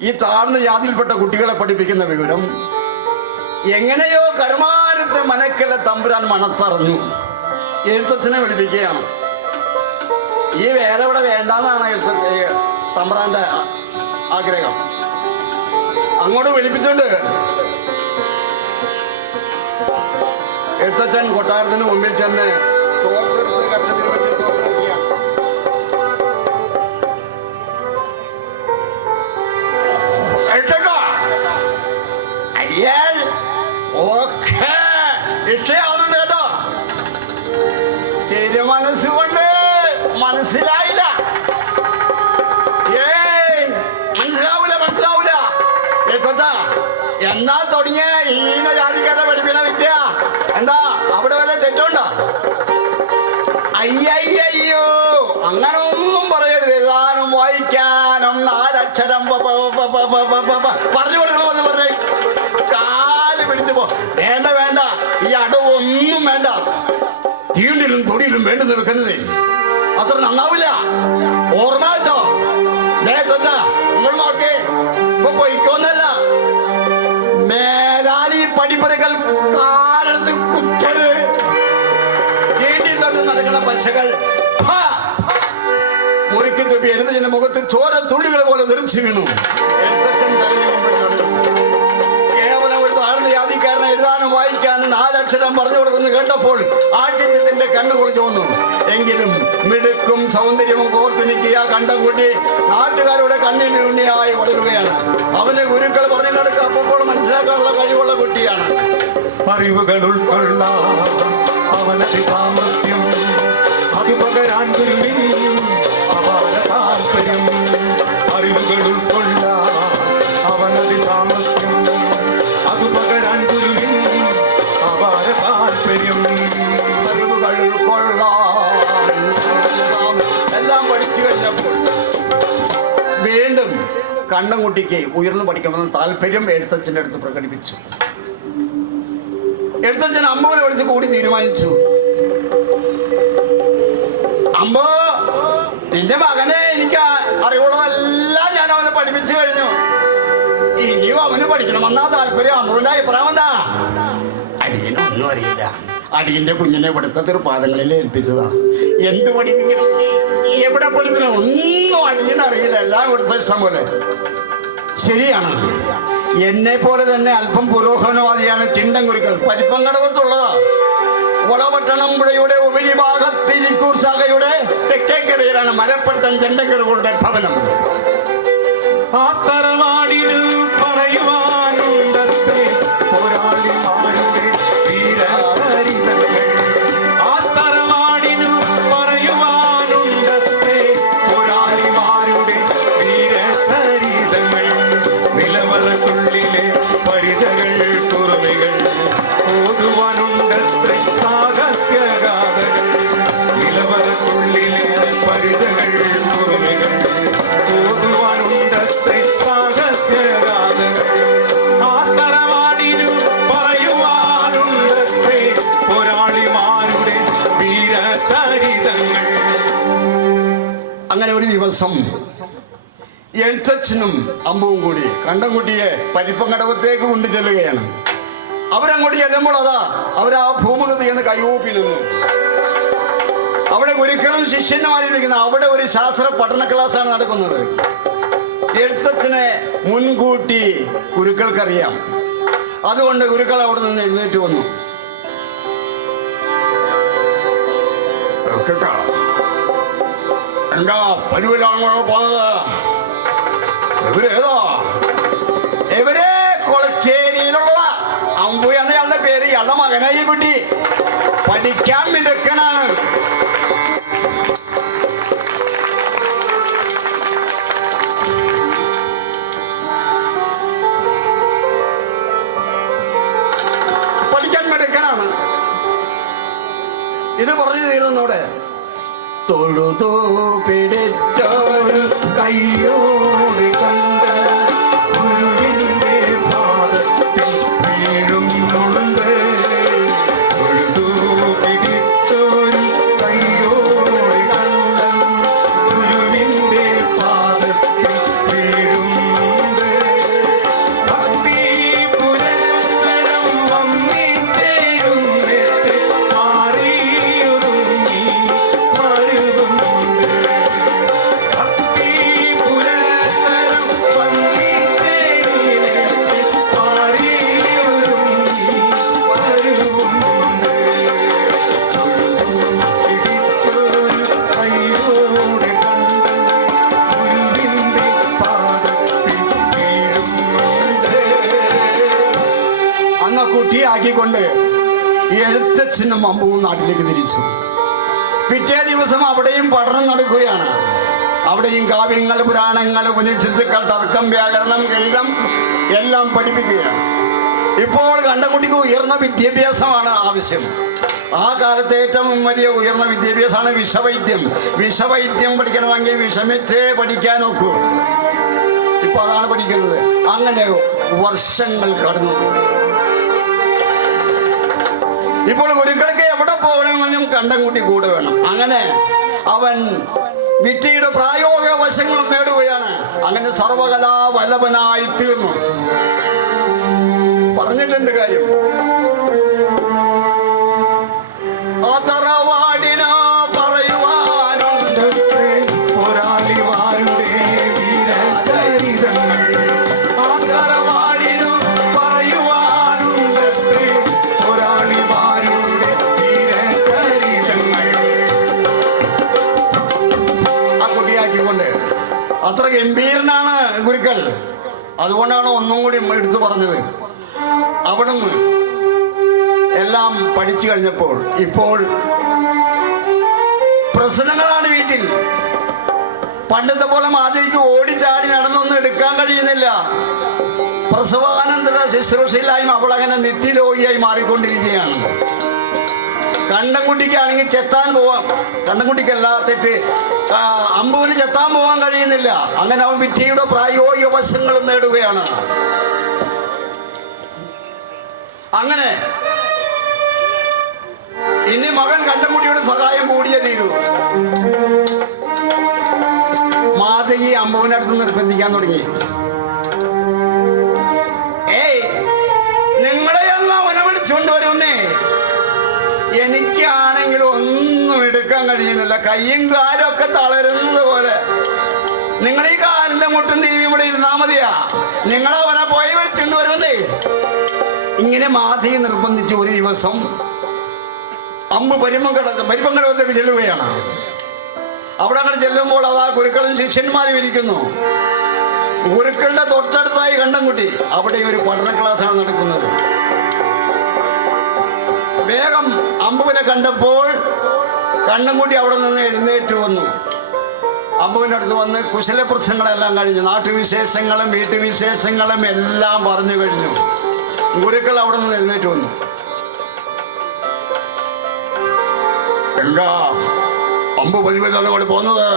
ഈ താഴ്ന്ന ജാതിയിൽപ്പെട്ട കുട്ടികളെ പഠിപ്പിക്കുന്ന വിവരം എങ്ങനെയോ കരുമാരത്തെ മനക്കല തമ്പുരാൻ മനസ്സറിഞ്ഞു എഴുത്തച്ഛനെ വിളിപ്പിക്കുകയാണ്. ഈ വേല ഇവിടെ വേണ്ടെന്നാണ് തമ്പുരാന്റെ ആഗ്രഹം. അങ്ങോട്ട് വിളിപ്പിച്ചോണ്ട് എഴുത്തച്ഛൻ കൊട്ടാരത്തിന് മുമ്പിൽ ചെന്ന് തോർത്തെടുത്ത് കക്ഷത്തിന് പറ്റി തോർത്തിരിക്കുകയാണ്. അടിയാൽ ഓക്കെ രക്ഷയാവുന്നുണ്ട് കേട്ടോ. തിരുമനസ്സുകൊണ്ട് മനസ്സിലായില്ല. മനസ്സിലാവൂല എന്നാ തുടങ്ങിയ ഈന ജാതിക്കാരെ പഠിപ്പിക്കുന്ന വിദ്യ എന്താ അവിടെ വല്ല തെറ്റുണ്ടോ? അയ്യോ അങ്ങനെ ഒന്നും പറയരുത്. എഴുതാനും വായിക്കാനും 4 അക്ഷരം പറഞ്ഞു കൊടുക്കണമെന്ന് പറഞ്ഞേ കാല് പിടിച്ചു പോ. വേണ്ട ഈ അടവൊന്നും വേണ്ട. തീണ്ടിലും തൊടിയിലും വേണ്ടി നിൽക്കുന്നത് അത്ര നന്നാവില്ല. ഓർമ്മ വെച്ചോ. നിങ്ങൾ നോക്കേ ഇപ്പൊ പൊയ്ക്കൊന്നല്ല. മേലാലി പഠിപ്പറകൾ കാലത്ത് കുറ്റര് തീണ്ടി തൊട്ട് നടക്കുന്ന പശകൾ മുറിക്ക് തുപ്പി എഴുന്നതിന്റെ മുഖത്ത് ചോര തുള്ളികൾ പോലെ തെറിച്ചു വീണു. കേവലം ഒരു താഴ്ന്ന ജാതിക്കാരനെ എഴുതാനും വായിക്കാനും 4 അക്ഷരം പറഞ്ഞു കൊടുക്കുന്നു കേട്ടപ്പോൾ ആഠ്യത്തിന്റെ കണ്ണു കുളിച്ചു വന്നു. എങ്കിലും മിടുക്കും സൗന്ദര്യവും കോർത്തുനിക്കുക കണ്ടം കൂട്ടി നാട്ടുകാരുടെ കണ്ണിന് ഉണ്ണിയായി വളരുകയാണ്. അവന്റെ ഗുരുക്കൾ പറഞ്ഞു നടക്കുക അപ്പോൾ മനസ്സിലാക്കാനുള്ള കഴിവുള്ള കുട്ടിയാണ്. അറിവുകൾ ഉൾക്കൊള്ളാം അവനതി സാമർത്ഥ്യം അത് പകരാൻ ഗുരുവിനും അപാര താല്പര്യം. അറിവുകൾ ഉൾക്കൊള്ളാം അവനതി സാമർത്ഥ്യം അത് പകരാൻ ഗുരുവിനും അപാര താല്പര്യം. അറിവുകൾ ഉൾക്കൊള്ളാൻ എല്ലാം പഠിച്ചു കഴിഞ്ഞപ്പോൾ വീണ്ടും കണ്ണൻകുട്ടിക്ക് ഉയർന്നു പഠിക്കണമെന്ന് താല്പര്യം എഴുത്തച്ഛൻ്റെ അടുത്ത് പ്രകടിപ്പിച്ചു. എഴുത്തച്ഛൻ അമ്പുവിനെ വിളിച്ച് കൂടി തീരുമാനിച്ചു. അമ്പോ നിന്റെ മകനെ എനിക്ക് അറിവുള്ളതെല്ലാം ഞാൻ അവനെ പഠിപ്പിച്ചു കഴിഞ്ഞു. ഇനിയും അവന് പഠിക്കണമെന്നാ താല്പര്യം. അമ്പുവിന്റെ അഭിപ്രായം എന്താ? അടിയനൊന്നും അറിയില്ല. അടിയന്റെ കുഞ്ഞിനെ ഇവിടുത്തെ പാദങ്ങളിൽ ഏൽപ്പിച്ചതാ. എന്ത് പഠിപ്പിക്കണം എവിടെ പഠിക്കണം ഒന്നും അടിയനറിയില്ല. എല്ലാം ഇവിടുത്തെ ഇഷ്ടം പോലെ. ശരിയാണ്. എന്നെ പോലെ തന്നെ അല്പം പുരോഗമനവാദിയാണ് ചിണ്ടൻ കുരുക്കൾ. പരിപ്പങ്കടവത്തുള്ളതാ. വളപട്ടണം പുഴയുടെ ഉപരിഭാഗത്തിരിക്കൂർ ശാഖയുടെ തെക്കേക്കരയിലാണ് മരപ്പട്ടൻ ചെണ്ടക്കറുകളുടെ ഭവനം. ആ തറവാടിന് പറയുവാനുണ്ടത്രേ പോരാളിമാരുടെ വീരചരിതങ്ങൾ. ആ തറവാടിന് പറയുവാനുണ്ടത്രേ പോരാളിമാരുടെ വീരചരിതങ്ങൾ. നിലവറക്കുള്ളിലെ പരിചകൾ കുറുമികൾ ഓതുവാനുണ്ടത്രേ സാഹസ്യഗാഥകൾ. നിലവറക്കുള്ളിലെ പരിചകൾ കുറുമികൾ ഓതുവാനുണ്ടത്രേ സാഹസ്യഗാഥകൾ. ആ തറവാടിനു പറയുവാനുണ്ടത്രേ പോരാളിമാരുടെ വീരചരിതങ്ങൾ. അങ്ങനെ ഒരു ദിവസം എഴുത്തച്ഛനും അമ്പുവും കൂടി കണ്ടൻകുട്ടിയെ പരിപ്പങ്കടവത്തേക്ക് കൊണ്ടു ചെല്ലുകയാണ്. അവരങ്ങോട്ട് ചെല്ലുമ്പോൾ അതാ അവരാ ഭൂമുഖത്ത് എന്ന് കൈകൂപ്പി നിന്നു. അവിടെ ഗുരുക്കളും ശിഷ്യന്മാരിരിക്കുന്ന അവിടെ ഒരു ശാസ്ത്ര പഠന ക്ലാസ്സാണ് നടക്കുന്നത്. എഴുത്തച്ഛനെ മുൻകൂട്ടി ഗുരുക്കൾക്കറിയാം. അതുകൊണ്ട് ഗുരുക്കൾ അവിടെ നിന്ന് എഴുന്നേറ്റ് വന്നു. എന്താ പരിവിലാണോ പോന്നത്? ഇവരേതാ? ഇവരെ കൊളച്ചേരിയിലുള്ളതാ. അമ്പു എന്നയാളുടെ പേര്. ഇയാളുടെ മകനായി കുട്ടി പഠിക്കാൻ മിടുക്കനാണ്. ഇത് പറഞ്ഞു തീരുന്നോടെ തൊഴുതോ പിടിച്ചൊരു കയ്യോട് കണ്ട ഗുരുവിന്റെ പാദത്തിൽ വീഴുന്നുണ്ട്. തൊഴുതു പിടിച്ചൊരു കയ്യോട് കണ്ട ഗുരുവിന്റെ പാദത്തിൽ വീഴുന്നുണ്ട്. കുട്ടിയാക്കിക്കൊണ്ട് എഴുത്തച്ഛനും അമ്പുവും നാട്ടിലേക്ക് തിരിച്ചു. പിറ്റേ ദിവസം അവിടെയും പഠനം നടക്കുകയാണ്. അവിടെയും കാവ്യങ്ങൾ, പുരാണങ്ങൾ, ഉപനിഷത്തുക്കൾ, തർക്കം, വ്യാകരണം, ഗണിതം എല്ലാം പഠിപ്പിക്കുകയാണ്. ഇപ്പോൾ കണ്ടംകുട്ടിക്ക് ഉയർന്ന വിദ്യാഭ്യാസമാണ് ആവശ്യം. ആ കാലത്തെ ഏറ്റവും വലിയ ഉയർന്ന വിദ്യാഭ്യാസമാണ് വിഷവൈദ്യം. വിഷവൈദ്യം പഠിക്കണമെങ്കിൽ വിഷമിച്ചേ പഠിക്കാൻ നോക്കൂ. ഇപ്പൊ അതാണ് പഠിക്കുന്നത്. അങ്ങനെ വർഷങ്ങൾ കടന്നു. ഇപ്പോൾ ഗുരുക്കൾക്ക് എവിടെ പോകണമെന്നും കണ്ടംകുട്ടി കൂടെ വേണം. അങ്ങനെ അവൻ വിദ്യയുടെ പ്രായോഗിക വശങ്ങളും നേടുകയാണ്. അങ്ങനെ സർവകലാ വല്ലഭനായി തീർന്നു. പറഞ്ഞിട്ടെന്ത് കാര്യം? അതറവാടിന് പറയുവാനുണ്ട് പോരാളിമാരുടെ വീരചരിതങ്ങൾ. അതറവാടിന് പറയുവാനുണ്ട് പോരാളിമാരുടെ വീരചരിതങ്ങൾ. ആ കുട്ടിയാക്കിക്കൊണ്ട് അത്ര ഗംഭീരനാണ് ഗുരുക്കൾ. അതുകൊണ്ടാണ് ഒന്നും കൂടി എടുത്തു പറഞ്ഞത്. അവിടുന്ന് എല്ലാം പഠിച്ചു കഴിഞ്ഞപ്പോൾ ഇപ്പോൾ പ്രശ്നങ്ങളാണ് വീട്ടിൽ. പണ്ടത്തെ പോലെ മാതിരിക്ക് ഓടിച്ചാടി നടന്നൊന്നും എടുക്കാൻ കഴിയുന്നില്ല. പ്രസവാനന്തര ശുശ്രൂഷയിലായും അവൾ അങ്ങനെ നിത്യരോഗിയായി മാറിക്കൊണ്ടിരിക്കുകയാണ്. കണ്ടംകുട്ടിക്കാണെങ്കിൽ ചെത്താൻ പോവാം, കണ്ടംകുട്ടിക്കല്ല തെറ്റ്, അമ്പുവിന് ചെത്താൻ പോകാൻ കഴിയുന്നില്ല. അങ്ങനെ അവൻ വിദ്യയുടെ പ്രായോഗിക വശങ്ങളും നേടുകയാണ്. അങ്ങനെ ഇനി മകൻ കണ്ടംകുട്ടിയുടെ സഹായം കൂടിയേ തീരൂ. മാതകി അമ്പുവിന്റെ അടുത്ത് നിർബന്ധിക്കാൻ തുടങ്ങി. ഏയ്, നിങ്ങളെയൊന്നും അവനെ വിളിച്ചുകൊണ്ടുവരുന്നേ. എനിക്കാണെങ്കിൽ ഒന്നും എടുക്കാൻ കഴിയുന്നില്ല. കയ്യും കാലും ഒക്കെ തളരുന്നത് പോലെ. നിങ്ങൾ ഈ കാലിന്റെ മുട്ടും തിരിഞ്ഞ് ഇവിടെ ഇരുന്നാ മതിയാ. നിങ്ങളവനെ പോയി വിളിച്ചുകൊണ്ട് വരുന്നേ. ഇങ്ങനെ മാധി നിർബന്ധിച്ച് ഒരു ദിവസം അമ്പ് പരിപ്പങ്കടത്തേക്ക് ചെല്ലുകയാണ്. അവിടെ അങ്ങനെ ചെല്ലുമ്പോൾ അതാ ഗുരുക്കളും ശിഷ്യന്മാരും ഇരിക്കുന്നു. ഗുരുക്കളുടെ തൊട്ടടുത്തായി കണ്ടംകുട്ടി. അവിടെ ഒരു പഠന ക്ലാസ്സാണ് നടക്കുന്നത്. വേഗം അമ്പുവിനെ കണ്ടപ്പോൾ കണ്ടംകുട്ടി അവിടെ നിന്ന് എഴുന്നേറ്റ് വന്നു. അമ്പുവിൻ്റെ അടുത്ത് വന്ന് കുശല പ്രശ്നങ്ങളെല്ലാം കഴിഞ്ഞു. നാട്ടുവിശേഷങ്ങളും വീട്ടുവിശേഷങ്ങളും എല്ലാം പറഞ്ഞു കഴിഞ്ഞു. ഗുരുക്കൾ അവിടെ നിന്ന് എഴുന്നേറ്റ് വന്നു. എന്താ അമ്പു പതിവല്ലാതെ അവിടെ പോകുന്നത്?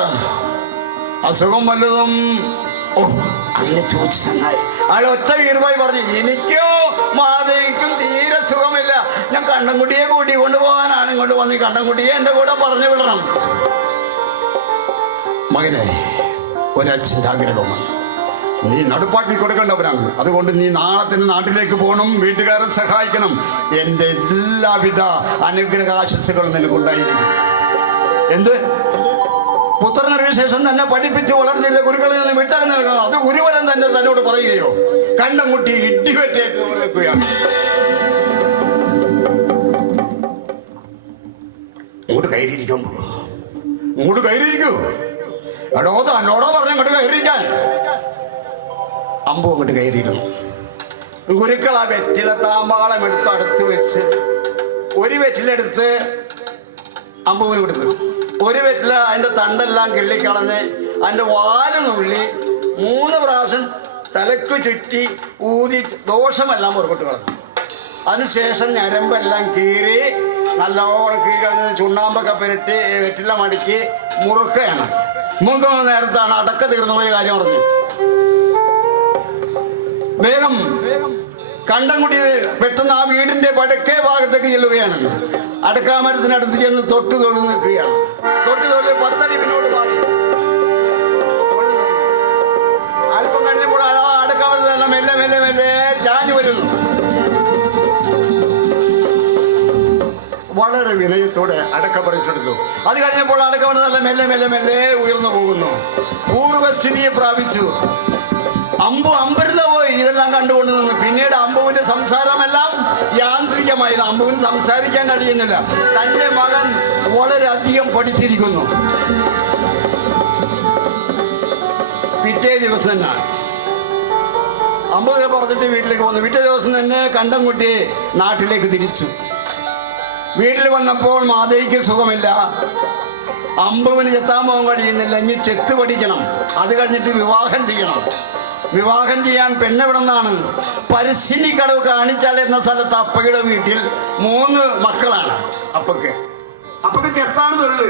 അസുഖം വല്ലതും? ഓ, അങ്ങനെ ചോദിച്ചായി. അയാൾ ഒറ്റ വീർവായി പറഞ്ഞു, എനിക്കോ മാതയ്ക്കും തീരെ സുഖമില്ല. ഞാൻ കണ്ടംകുട്ടിയെ കൂട്ടി കൊണ്ടുപോകാനാണ് ഇങ്ങോട്ട് വന്ന്. കണ്ടംകുട്ടിയെ എൻ്റെ കൂടെ പറഞ്ഞു വിടണം. മകനെ, ഒരച്ഛൻ്റെ ആഗ്രഹമാണ്. നീ നടുപ്പാക്കി കൊടുക്കേണ്ടവരാണ്. അതുകൊണ്ട് നീ നാളെ തന്നെ നാട്ടിലേക്ക് പോകണം, വീട്ടുകാരെ സഹായിക്കണം. എൻ്റെ എല്ലാവിധ അനുഗ്രഹാശസ്സുകളും നിനക്കുണ്ടായിരിക്കും. എന്ത്? പുത്രനൊരു ശേഷം തന്നെ പഠിപ്പിച്ച് വളർത്തിയെടുത്ത ഗുരുക്കളിൽ നിന്ന് വിട്ടാൽ നൽകണം. അത് ഗുരുവരൻ തന്നെ തന്നോട് പറയുകയോ? കണ്ടംകുട്ടി ഇടിവെറ്റേക്ക് വെക്കുകയാണ്. ഇങ്ങോട്ട് കയറിയിരിക്കുമ്പോ ഇങ്ങോട്ട് കയറിയിരിക്കൂ. എടോ, തന്നോടോ പറഞ്ഞ ഇങ്ങോട്ട് കയറിയിരിക്കാൻ. അമ്പു അങ്ങോട്ട് കയറിയിരുന്നു. ഗുരുക്കൾ ആ വെറ്റില താമ്പാളം എടുത്ത് അടുത്ത് വെച്ച് ഒരു വെറ്റിലെടുത്ത് അമ്പുവിന് കൊടുത്തു. ഒരു വെറ്റില അതിൻ്റെ തണ്ടെല്ലാം കിള്ളിക്കളഞ്ഞ് അതിൻ്റെ വാല് നുള്ളി 3 പ്രാവശ്യം തലക്ക് ചുറ്റി ഊതി ദോഷമെല്ലാം പുറപ്പെട്ടു കളഞ്ഞു. അതിനുശേഷം ഞരമ്പെല്ലാം കീറി നല്ലോണം കീറി കഴിഞ്ഞ് ചുണ്ണാമ്പൊക്കെ പുരട്ടി വെറ്റില മടക്കി മുറുക്കുകയാണ്. മുറുക്കുന്ന നേരത്താണ് അടക്ക തീർന്നു പോയ കാര്യം പറഞ്ഞു. വേഗം കണ്ടംകുട്ടി പെട്ടെന്ന് ആ വീടിന്റെ വടക്കേ ഭാഗത്തേക്ക് ചെല്ലുകയാണ്. അടക്കാമരത്തിനടുത്ത് ചെന്ന് തൊട്ട് തൊഴു നിൽക്കുകയാണ്. തൊട്ട് 10 അടി പിന്നോട്ട് മാറി. അല്പം കഴിഞ്ഞപ്പോൾ ആ അടക്കാമരത്തിനെല്ലാം മെല്ലെ മെല്ലെ മെല്ലെ ചാഞ്ഞു വരുന്നു. വളരെ വിനയത്തോടെ അടക്ക പറിച്ചെടുത്തു. അത് കഴിഞ്ഞപ്പോൾ അടക്കാമരത്തെല്ലാം മെല്ലെ മെല്ലെ മെല്ലെ ഉയർന്നു പോകുന്നു. പൂർവ്വസ്ഥിതിയെ പ്രാപിച്ചു. അമ്പു അമ്പരുന്ന പോയി ഇതെല്ലാം കണ്ടുകൊണ്ട് നിന്ന്. പിന്നീട് അമ്പുവിന്റെ സംസാരമെല്ലാം യാന്ത്രികമായിരുന്നു. അമ്പുവിന് സംസാരിക്കാൻ കഴിയുന്നില്ല. തൻ്റെ മകൻ വളരെയധികം പഠിച്ചിരിക്കുന്നു. പിറ്റേ ദിവസം തന്നെ അമ്പത് പറഞ്ഞിട്ട് വീട്ടിലേക്ക് വന്നു. പിറ്റേ ദിവസം തന്നെ കണ്ടംകുട്ടി നാട്ടിലേക്ക് തിരിച്ചു. വീട്ടിൽ വന്നപ്പോൾ മാതയ്ക്ക് സുഖമില്ല. അമ്പുവിന് ചെത്താൻ പോകാൻ കഴിയുന്നില്ല. ഇനി ചെത്ത് പഠിക്കണം, അത് കഴിഞ്ഞിട്ട് വിവാഹം ചെയ്യണം. വിവാഹം ചെയ്യാൻ പെണ്ണെവിടെ നിന്നാണ്? പരശ്ശിനിക്കടവ് കാണിച്ചാൽ എന്ന സ്ഥലത്ത് അപ്പയുടെ വീട്ടിൽ 3 മക്കളാണ്. അപ്പക്ക് ചെത്താണ് തൊഴിൽ.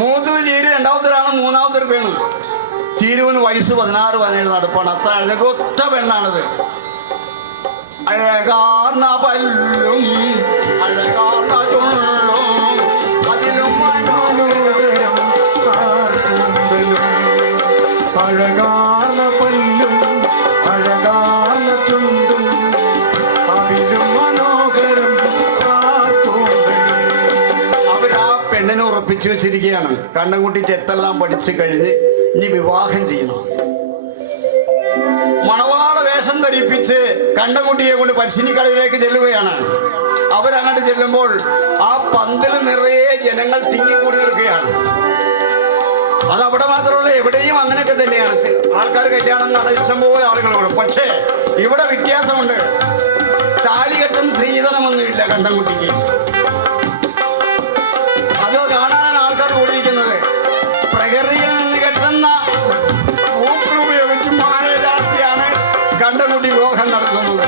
മൂത്തത് ചീരു, രണ്ടാമത്തരാണ്, മൂന്നാമത്തൊരു പെണ്ണ്. ചീരുവിന് വയസ്സ് 16-17 നടപ്പാണ്. അത്ര അഴകൊത്ത പെണ്ണാണിത്. അഴകാർന്ന പല്ലും അഴകാർന്ന ചുള്ളും അതിലും അഴകാർന്ന പല്ലും അഴകാർന്ന ചുണ്ടും അതിലും മനോഹരം. അവരാ പെണ്ണിനെ ഉറപ്പിച്ചു വെച്ചിരിക്കുകയാണ്. കണ്ടംകുട്ടി ചെത്തെല്ലാം പഠിച്ചു കഴിഞ്ഞ് ഇനി വിവാഹം ചെയ്യണം. മണവാള വേഷം ധരിപ്പിച്ച് കണ്ടംകുട്ടിയെ കൊണ്ട് പരശ്ശിനിക്കടവിലേക്ക് ചെല്ലുകയാണ്. അവരങ്ങോട്ട് ചെല്ലുമ്പോൾ ആ പന്തൽ നിറയെ ജനങ്ങൾ തിങ്ങിക്കൂടി നിൽക്കുകയാണ്. അത് അവിടെ മാത്രമല്ല, എവിടെയും അങ്ങനെയൊക്കെ തന്നെയാണ്. ആൾക്കാർ കല്യാണം കാണാൻ ഇഷ്ടംപോലെ ആളുകളോട്. പക്ഷേ ഇവിടെ വ്യത്യാസമുണ്ട്. താലികെട്ടും സ്ത്രീധനമൊന്നുമില്ല കണ്ടംകുട്ടിക്ക്. അത് കാണാനാണ് ആൾക്കാർ കൂടിയിരിക്കുന്നത്. പ്രകൃതിയിൽ നിന്ന് കെട്ടുന്ന പൂക്കൾ ഉപയോഗിച്ച് മാലയിലാക്കിയാണ് കണ്ടംകുട്ടി വിവാഹം നടത്തുന്നത്.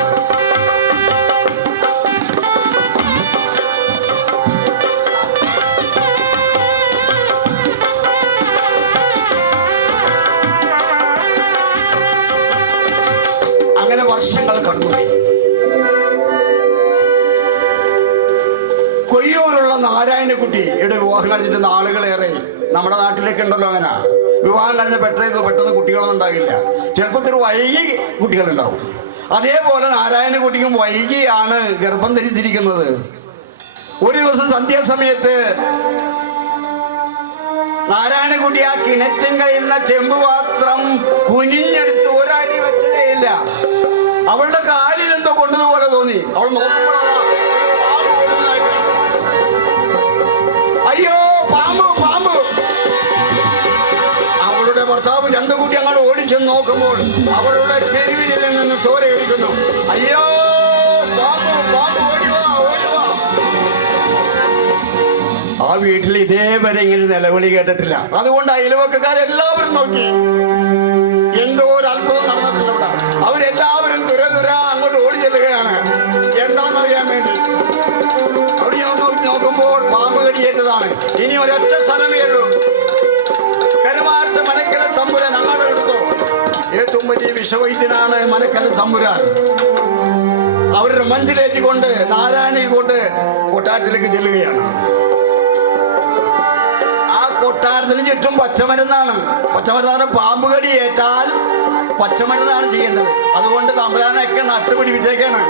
വർഷങ്ങൾ കടന്നുപോയി. കൊയ്യൂരുള്ള നാരായണക്കുട്ടിയുടെ വിവാഹം കഴിഞ്ഞിട്ട് നാളുകളേറെ. നമ്മുടെ നാട്ടിലേക്ക് ഉണ്ടല്ലോ അങ്ങനെ. വിവാഹം കഴിഞ്ഞ പെട്ടെന്ന് കുട്ടികളൊന്നും ഉണ്ടാകില്ല. ചെറുപ്പത്തിൽ വൈകി കുട്ടികളുണ്ടാവും. അതേപോലെ നാരായണക്കുട്ടിക്കും വൈകിയാണ് ഗർഭം ധരിച്ചിരിക്കുന്നത്. ഒരു ദിവസം സന്ധ്യാസമയത്ത് നാരായണക്കുട്ടി ആ കിണറ്റിൻ കഴിയുന്ന ചെമ്പുപാത്രം കുനിഞ്ഞെടുത്ത് ഒരടി വെച്ചതേയില്ല. അവളുടെ കാലിൽ എന്തോ കൊണ്ടതുപോലെ തോന്നി. അവൾ നോക്കുമ്പോഴാണ് അയ്യോ പാമ്പ് പാമ്പ്. അവളുടെ ഭർത്താവ് ചന്തക്കുട്ടി അങ്ങോട്ട് ഓടിച്ചെന്ന് നോക്കുമ്പോൾ അവളുടെ ചെരുവിനിൽ നിന്ന് ചോര ഒലിക്കുന്നു. അയ്യോ പാമ്പ് പാമ്പ്, ഓടിവാ ഓടിവാ. ആ വീട്ടിൽ ഇതേവരെ ഇങ്ങനെ നിലവിളി കേട്ടിട്ടില്ല. അതുകൊണ്ട് അയൽവക്കക്കാരെല്ലാവരും നോക്കി. എന്തോ ഒരു അത്ഭുതം നടന്നിട്ടില്ല ഇവിടെ. അവരെല്ലാവരും തുര അങ്ങോട്ട് ഓടി ചെല്ലുകയാണ്. എന്താണെന്നറിയാൻ വേണ്ടി. അവിടെ നോക്കുമ്പോൾ പാമ്പ് കടിയേറ്റതാണ്. ഇനി ഒരൊറ്റ സ്ഥലമേ ഉള്ളൂ. കരുമാറ്റ മനക്കല തമ്പുരാൻ അങ്ങോട്ട് എടുത്തു. ഏറ്റവും വലിയ വിഷവൈദ്യനാണ് മനക്കല തമ്പുരാൻ. അവരുടെ മഞ്ചിലേറ്റിക്കൊണ്ട് നാരായണി കൊണ്ട് കൊട്ടാരത്തിലേക്ക് ചെല്ലുകയാണ്. കൊട്ടാരത്തിന് ചുറ്റും പച്ചമരുന്നാണ്. പച്ചമരുന്നാണ്. പാമ്പ് കടി ഏറ്റാൽ പച്ചമരുന്നാണ് ചെയ്യേണ്ടത്. അതുകൊണ്ട് തമ്പുരാനൊക്കെ നട്ടുപിടിപ്പിച്ചേക്കാണ്.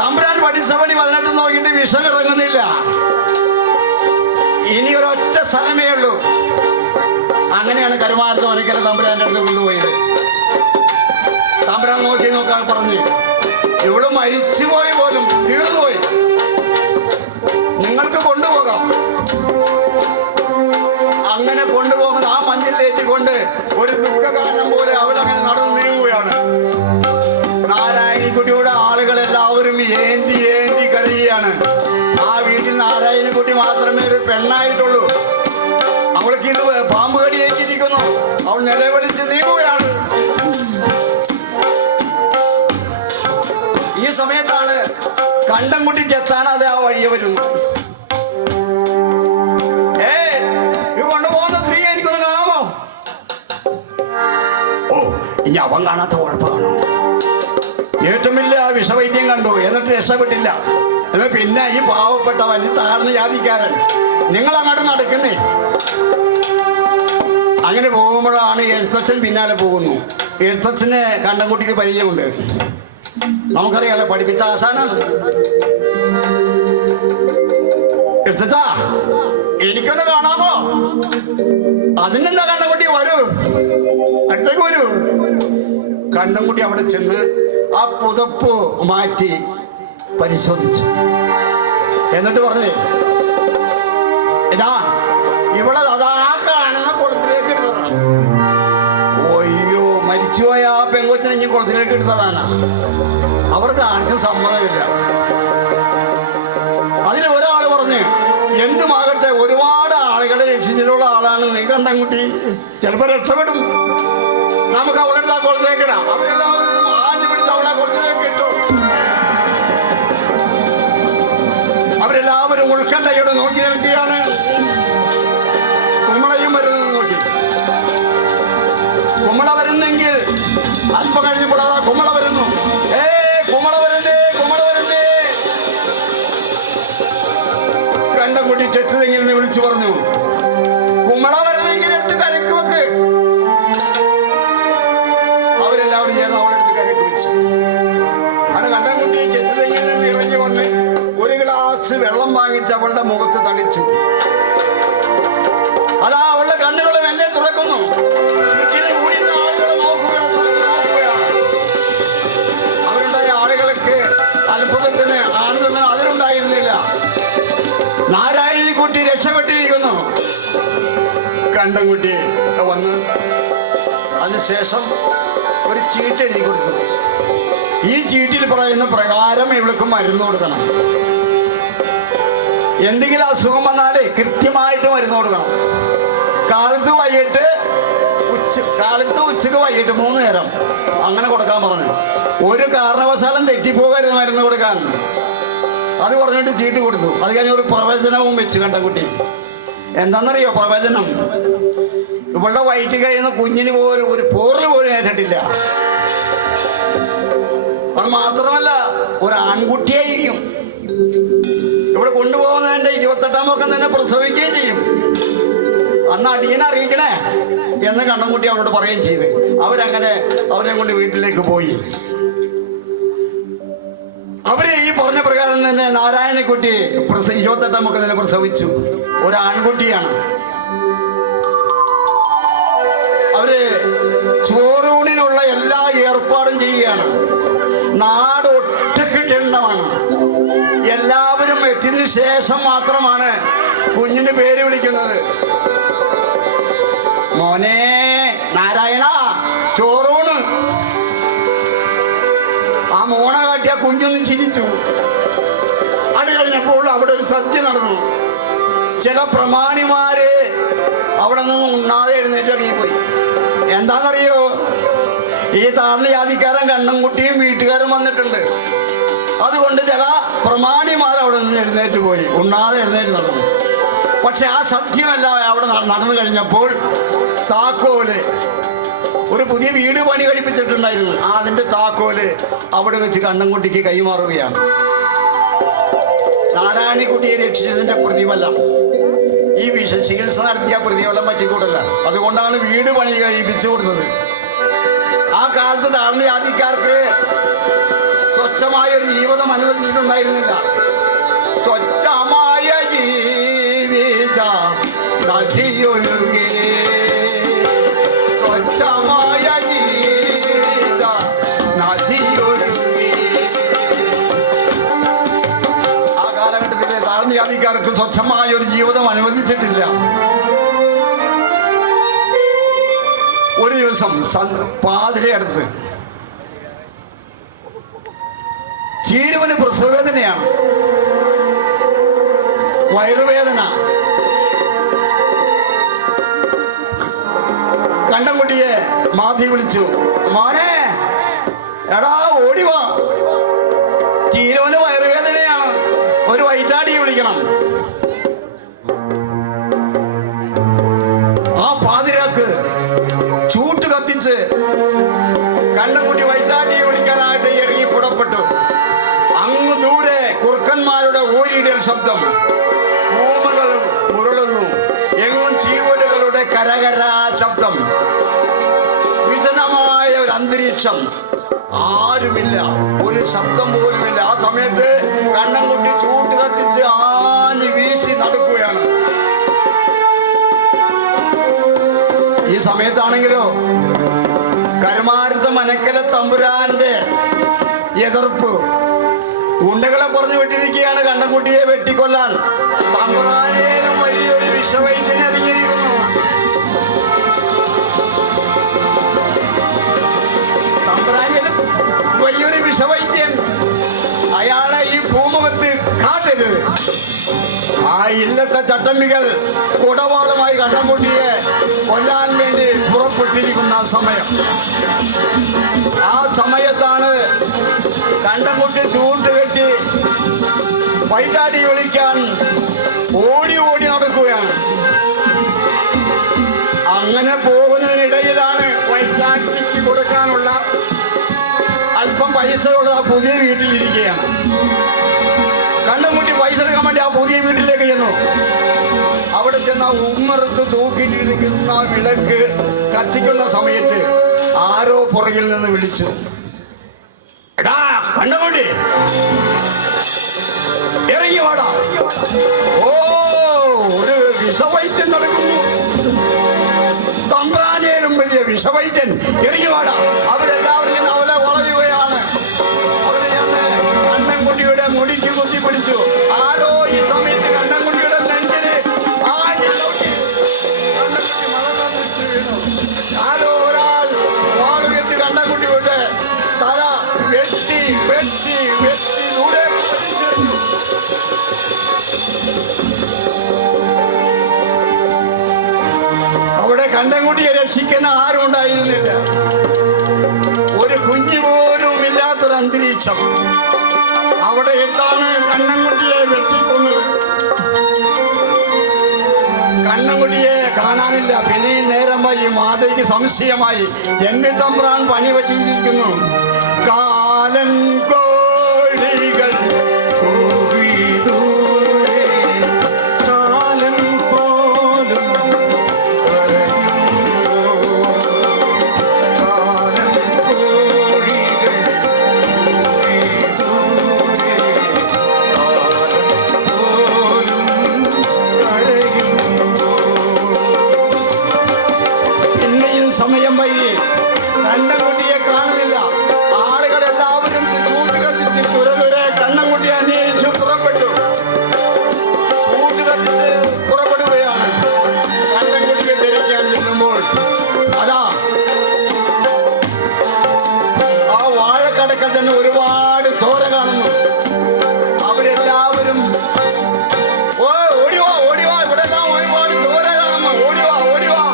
തമ്പുരാൻ പഠിച്ച പണി 18 നോക്കിയിട്ട് വിഷം ഇറങ്ങുന്നില്ല. ഇനി ഒരൊറ്റ സ്ഥലമേ ഉള്ളൂ. അങ്ങനെയാണ് കരുമാരത്ത് മനക്കല തമ്പുരാന്റെ അടുത്ത് കൊണ്ടുപോയത്. തമ്പുരാൻ നോക്കാൻ പറഞ്ഞു, ഇവള് മരിച്ചുപോയി പോലും, തീർന്നുപോയി, നിങ്ങൾക്ക് കൊണ്ടുപോകാം. അങ്ങനെ കൊണ്ടുപോകുന്ന ആ മഞ്ഞിലേറ്റിക്കൊണ്ട് ഒരു ദുഃഖഗാനം പോലെ അവളങ്ങനെ നടന്നു നീങ്ങുകയാണ്. നാരായണിക്കുട്ടിയുടെ ആളുകളെല്ലാവരും ഏന്തി കരയുകയാണ്. ആ വീട്ടിൽ നാരായണിക്കുട്ടി മാത്രമേ ഒരു പെണ്ണായിട്ടുള്ളൂ. അവൾക്ക് ഇത് പാമ്പ് കടിയേറ്റിരിക്കുന്നു. അവൾ നിലവിളിച്ച് നീങ്ങുകയാണ്. ഈ സമയത്താണ് കണ്ടംകുട്ടി ചെത്താൻ അത് ആ വഴിയെ വരുന്നു. ഇനി അവൻ കാണാത്ത കുഴപ്പമാണ്. ഏറ്റവും വലിയ വിഷവൈദ്യം കണ്ടു, എന്നിട്ട് രക്ഷപ്പെട്ടില്ല. എന്നാൽ പിന്നെ ഈ പാവപ്പെട്ടവൻ, താഴ്ന്ന ജാതിക്കാരൻ, നിങ്ങൾ അങ്ങോട്ട് നടക്കുന്നേ. അങ്ങനെ പോകുമ്പോഴാണ് എഴുത്തച്ഛൻ പിന്നാലെ പോകുന്നു. എഴുത്തച്ഛന് കണ്ടംകുട്ടിക്ക് പരിചയമുണ്ട്. നമുക്കറിയാലോ, പഠിപ്പിച്ച ആശാനാണ്. എഴുത്തച്ഛാ, എനിക്കൊന്ന് കാണാമോ? അതിനെന്താ കണ്ടംകുട്ടി, വരൂ, അടുത്തേക്ക് വരൂ. കണ്ടംകുട്ടി അവിടെ ചെന്ന് ആ പുതപ്പ് മാറ്റി പരിശോധിച്ചു. എന്നിട്ട് പറഞ്ഞേ, ഇതാ ഇവിടെ അതാ കാണുന്ന കുളത്തിലേക്ക് ഇടണം. ഒയ്യോ, മരിച്ചുപോയ കുളത്തിലേക്ക് എടുത്തതാണ്. അവർക്ക് ആർക്കും സമ്മതമില്ല. അതിൽ ഒരാൾ പറഞ്ഞ്, എന്തുമാകട്ടെ, ഒരുപാട് ആളുകളെ രക്ഷിച്ചിട്ടുള്ള ആളാണ് നീ കണ്ടൻകുട്ടി, ചിലപ്പോൾ രക്ഷപ്പെടും, നമുക്ക് അവളെടുത്ത് ആ കുളത്തിലേക്ക് ഇടാം. അവരെല്ലാവരും ആഞ്ഞു പിടിച്ച് അവളെ കുളത്തിലേക്ക് ഇട്ടു. അവരെല്ലാവരും ഉൾക്കണ്ടയോട് നോക്കി നിൽക്കുകയാണ്. കുമ്മളയും വരുന്നത് നോക്കി. കുമ്മള വരുന്നെങ്കിൽ അല്പം കഴിഞ്ഞപ്പോൾ അതാ കുമ്മള വരുന്നു. കുമ്മള വരണ്ടേ, കുമ്മള വരണ്ടേ. കണ്ടൻകുട്ടി ചെത്തുതെങ്കിൽ നിന്ന് വിളിച്ചു പറഞ്ഞു, കുമ്മള വരുന്നെങ്കിൽ എടുത്ത് കരയ്ക്ക് വെക്ക്. അവരെല്ലാവരും ചേർന്ന് അവളെടുത്ത് കരയ്ക്ക് വെച്ചു. അത് കണ്ടൻകുട്ടി ചെത്തുതെങ്കിൽ നിന്ന് ഇറങ്ങി വന്ന് ഒരു ഗ്ലാസ് വെള്ളം വാങ്ങിച്ച് അവളുടെ മുഖത്ത് തളിച്ചു. അതാ അവളുടെ കണ്ണുകൾ മെല്ലെ തുറക്കുന്നു. ചുറ്റിലും കൂടി ആളുകൾ നോക്കുകയാണ്. അവരുണ്ടായ ആളുകൾക്ക് അത്ഭുതത്തിന് ആനന്ദത്തിന് അതിലുണ്ടായിരുന്നില്ല. നാരായണിക്കുട്ടി രക്ഷപ്പെട്ടിരിക്കുന്നു. കണ്ടൻകുട്ടി വന്ന് അതിനുശേഷം ഒരു ചീട്ട് എഴുതി കൊടുത്തു. ഈ ചീട്ടിൽ പറയുന്ന പ്രകാരം ഇവൾക്ക് മരുന്ന് കൊടുക്കണം. എന്തെങ്കിലും അസുഖം വന്നാലേ കൃത്യമായിട്ട് മരുന്ന് കൊടുക്കണം. കാലത്ത് ഉച്ചക്ക് വൈകിട്ട് 3 നേരം അങ്ങനെ കൊടുക്കാൻ പറഞ്ഞു. ഒരു കാരണവശാലും തെറ്റിപ്പോകരുത് മരുന്ന് കൊടുക്കാൻ. അത് പറഞ്ഞിട്ട് ചീട്ട് കൊടുത്തു. അത് കഴിഞ്ഞ് ഒരു പ്രവചനവും വെച്ച് കണ്ടൻകുട്ടി. എന്താണെന്നറിയോ പ്രവചനം? ഇവളുടെ വയറ്റിൽ കഴിയുന്ന കുഞ്ഞിന് പോലും ഒരു പോറൽ പോലും ഏറ്റിട്ടില്ല. അത് മാത്രമല്ല, ഒരു ആൺകുട്ടിയായിരിക്കും. ഇവിടെ കൊണ്ടുപോകുന്നതിന്റെ 28ാം പക്കം തന്നെ പ്രസവിക്കുകയും ചെയ്യും. അന്ന് അടിയനെ അറിയിക്കണേ എന്ന് കണ്ണൻകുട്ടി അവരോട് പറയുകയും ചെയ്തു. അവരങ്ങനെ അവരെ കൊണ്ട് വീട്ടിലേക്ക് പോയി. അവര് ഈ പറഞ്ഞ പ്രകാരം തന്നെ നാരായണക്കുട്ടി 28ാം പക്കം തന്നെ പ്രസവിച്ചു. ഒരു ആൺകുട്ടിയാണ്. അവര് ചോറൂണിനുള്ള എല്ലാ ഏർപ്പാടും ചെയ്യുകയാണ്. നാട് ഒട്ടൊക്കെ ക്ഷീണമാണ്. എല്ലാവരും എത്തിയതിനു ശേഷം മാത്രമാണ് കുഞ്ഞിന് പേര് വിളിക്കുന്നത്. മോനെ നാരായണ, ചോറൂണ്. ആ മോണ കാട്ടിയ കുഞ്ഞൊന്നും ചിരിച്ചു. അത് കഴിഞ്ഞപ്പോൾ അവിടെ ഒരു സദ്യ നടന്നു. ചില പ്രമാണിമാര് അവിടെ നിന്ന് ഉണ്ണാതെ എഴുന്നേറ്റ് ഇറങ്ങിപ്പോയി. എന്താണെന്നറിയോ? ഈ താഴ്ന്ന ജാതിക്കാരൻ കണ്ണൻകുട്ടിയും വീട്ടുകാരും വന്നിട്ടുണ്ട്. അതുകൊണ്ട് ചില പ്രമാണിമാർ അവിടെ നിന്ന് എഴുന്നേറ്റ് പോയി, ഉണ്ണാതെ എഴുന്നേറ്റ് നടന്നു. പക്ഷെ ആ സത്യമെല്ലാം അവിടെ നടന്നു കഴിഞ്ഞപ്പോൾ താക്കോല്, ഒരു പുതിയ വീട് പണി കഴിപ്പിച്ചിട്ടുണ്ടായിരുന്നു, അതിന്റെ താക്കോല് അവിടെ വെച്ച് കണ്ണൻകുട്ടിക്ക് കൈമാറുകയാണ്. നാരായണിക്കുട്ടിയെ രക്ഷിച്ചതിന്റെ പ്രതിഫലം, ഈ ചികിത്സ നടത്തിയ പ്രതിഫലം പറ്റിക്കൂടല്ല. അതുകൊണ്ടാണ് വീട് പണി കഴിപ്പിച്ചു കൊടുത്തത്. ആ കാലത്ത് താഴ്ന്ന ജാതിക്കാർക്ക് സ്വച്ഛമായൊരു ജീവിതം അനുവദിച്ചിട്ടുണ്ടായിരുന്നില്ല. സ്വച്ഛമായ ജീവിത നദിയൊഴുകി, സ്വച്ഛമായ ജീവിത നദിയൊഴുകി. ആ കാലഘട്ടത്തിലെ താഴ്ന്ന ജാതിക്കാർക്ക് സ്വച്ഛമായ ഒരു ജീവിതം അനുവദിച്ചിട്ടില്ല. ഒരു ദിവസം പാതിരെ അടുത്ത് ചീരുവന് പ്രസവവേദനയാണ്, വയറുവേദന. കണ്ണൻകുട്ടിയെ മാധി വിളിച്ചു. മോനെ, എടാ ഓടിവാ, ചീരുവന് വയറുവേദനയാണ്, ഒരു വൈറ്റാടി വിളിക്കണം. ആ പാതിരാക്ക് ചൂട്ട് കത്തിച്ച് കണ്ണൻകുട്ടി വൈറ്റാടിയെ വിളിക്കാനായിട്ട് ഇറങ്ങി പുറപ്പെട്ടു. അങ്ങ് ദൂരെ കുറുക്കന്മാരുടെ ഓരിയിടൽ ശബ്ദം, ഭൂമികൾ മുരളുന്നു, എങ്ങും ചീവലുകളുടെ കരകരാ ശബ്ദം, വിജനമായ ഒരു അന്തരീക്ഷം, ആരുമില്ല, ഒരു ശബ്ദം പോലുമില്ല. ആ സമയത്ത് കണ്ണൻകുട്ടി ചൂട്ട് കത്തിച്ച് ആഞ്ഞു വീശി നടക്കുകയാണ്. ഈ സമയത്താണെങ്കിലോ കരുമാരുത്ത മനക്കല തമ്പുരാന്റെ എതിർപ്പ്, ഗുണ്ടകളെ പറഞ്ഞു വിട്ടിരിക്കുകയാണ് കണ്ണൻകുട്ടിയെ വെട്ടിക്കൊല്ലാൻ. തമ്പുരാനേലും വലിയൊരു വിഷവൈദ്യനെ അറിഞ്ഞിരിക്കുന്നു. തമ്പുരാനേലും വിഷവൈദ്യൻ അയാളെ ഈ ഭൂമുഖത്ത് കാട്ടരുത്. ആ ഇല്ലത്തെ ചട്ടമ്പികൾ കുടവാളുമായി കണ്ണൻകുട്ടിയെ കൊല്ലാൻ വേണ്ടി പുറപ്പെട്ടിരിക്കുന്ന സമയം. ആ സമയത്താണ് കണ്ണൻകുട്ടി ചൂണ്ടുകെട്ടി പൈറ്റാടി വിളിക്കാൻ ഓടി ഓടി നടക്കുകയാണ്. അങ്ങനെ പോകുന്നതിനിടയിലാണ് പൈറ്റാട്ടിക്ക് കൊടുക്കാനുള്ള അല്പം പൈസയുള്ള ആ പുതിയ വീട്ടിലിരിക്കുകയാണ്. കണ്ണൻകുട്ടി പൈസ എടുക്കാൻ വേണ്ടി ആ പുതിയ വീട്ടിലേക്ക് ചെന്നു. അവിടെ ചെന്ന ഉമ്മറത്ത് തൂക്കിയിട്ടിരിക്കുന്ന വിളക്ക് കത്തിക്കുന്ന സമയത്ത് ആരോ പുറകിൽ നിന്ന് വിളിച്ചു, എടാ കണ്ണൻകുട്ടി ഇറങ്ങി വാടാ. ഓ, ഒരു വിഷവൈദ്യൻ നടക്കുന്നു, തമ്പ്രാനേലും വലിയ വിഷവൈദ്യൻ, ഇറങ്ങി വാടാ. അവരെല്ലാവരും അവരെ വളരുകയാണ്. അവരെ ഞാൻ കണ്ണൻകുട്ടിയുടെ മുടിക്ക് കുത്തിപ്പിടിച്ചു. ആരോ ഈ സമയത്ത് കണ്ണൻകുട്ടിയുടെ നെഞ്ചിന് കണ്ണൻകുട്ടി മലർന്നു വീണു. ആരോ ഒരാൾ വാളുകെട്ട് കണ്ണൻകുട്ടിയുടെ തല വെട്ടി വെട്ടി വെട്ടി ദൂരെ വലിച്ചെറിഞ്ഞു. അവിടെ കണ്ണൻകുട്ടിയെ രക്ഷിക്കുന്ന ആരും ഉണ്ടായിരുന്നില്ല. ഒരു കുഞ്ഞു പോലും ഇല്ലാത്തൊരു അന്തരീക്ഷം. അവിടെ ഇട്ടാണ് കണ്ണൻകുട്ടിയെ വെട്ടിക്കൊന്നത്. കണ്ണൻകുട്ടിയെ കാണാനില്ല. പിന്നെയും നേരം വൈകി മാതയ്ക്ക് സംശയമായി, എന്നെ തമ്പ്രാൻ പണി പറ്റിയിരിക്കുന്നു. കാലൻ കോഴികൾ സമയം വൈകി. കണ്ണൻകുട്ടിയെ കാണുന്നില്ല. ആളുകളെല്ലാവരും കൂട്ടുകത്തിച്ച് തുരതുരെ കണ്ണൻകുട്ടിയെ അന്വേഷിച്ചു പുറപ്പെട്ടു. കൂട്ടുകത്തിച്ച് പുറപ്പെടുകയാണ്. കണ്ണൻകുട്ടിയെ തിരക്കാൻ ചെല്ലുമ്പോൾ അതാ ആ വാഴക്കടക്കൽ തന്നെ ഒരുപാട് ചോര കാണുന്നു. അവരെല്ലാവരും ഓടിവാ ഓടിവാ, ഇവിടെ എല്ലാം ഒരുപാട് ചോര കാണുന്നു, ഓടിവാ ഓടിവാ.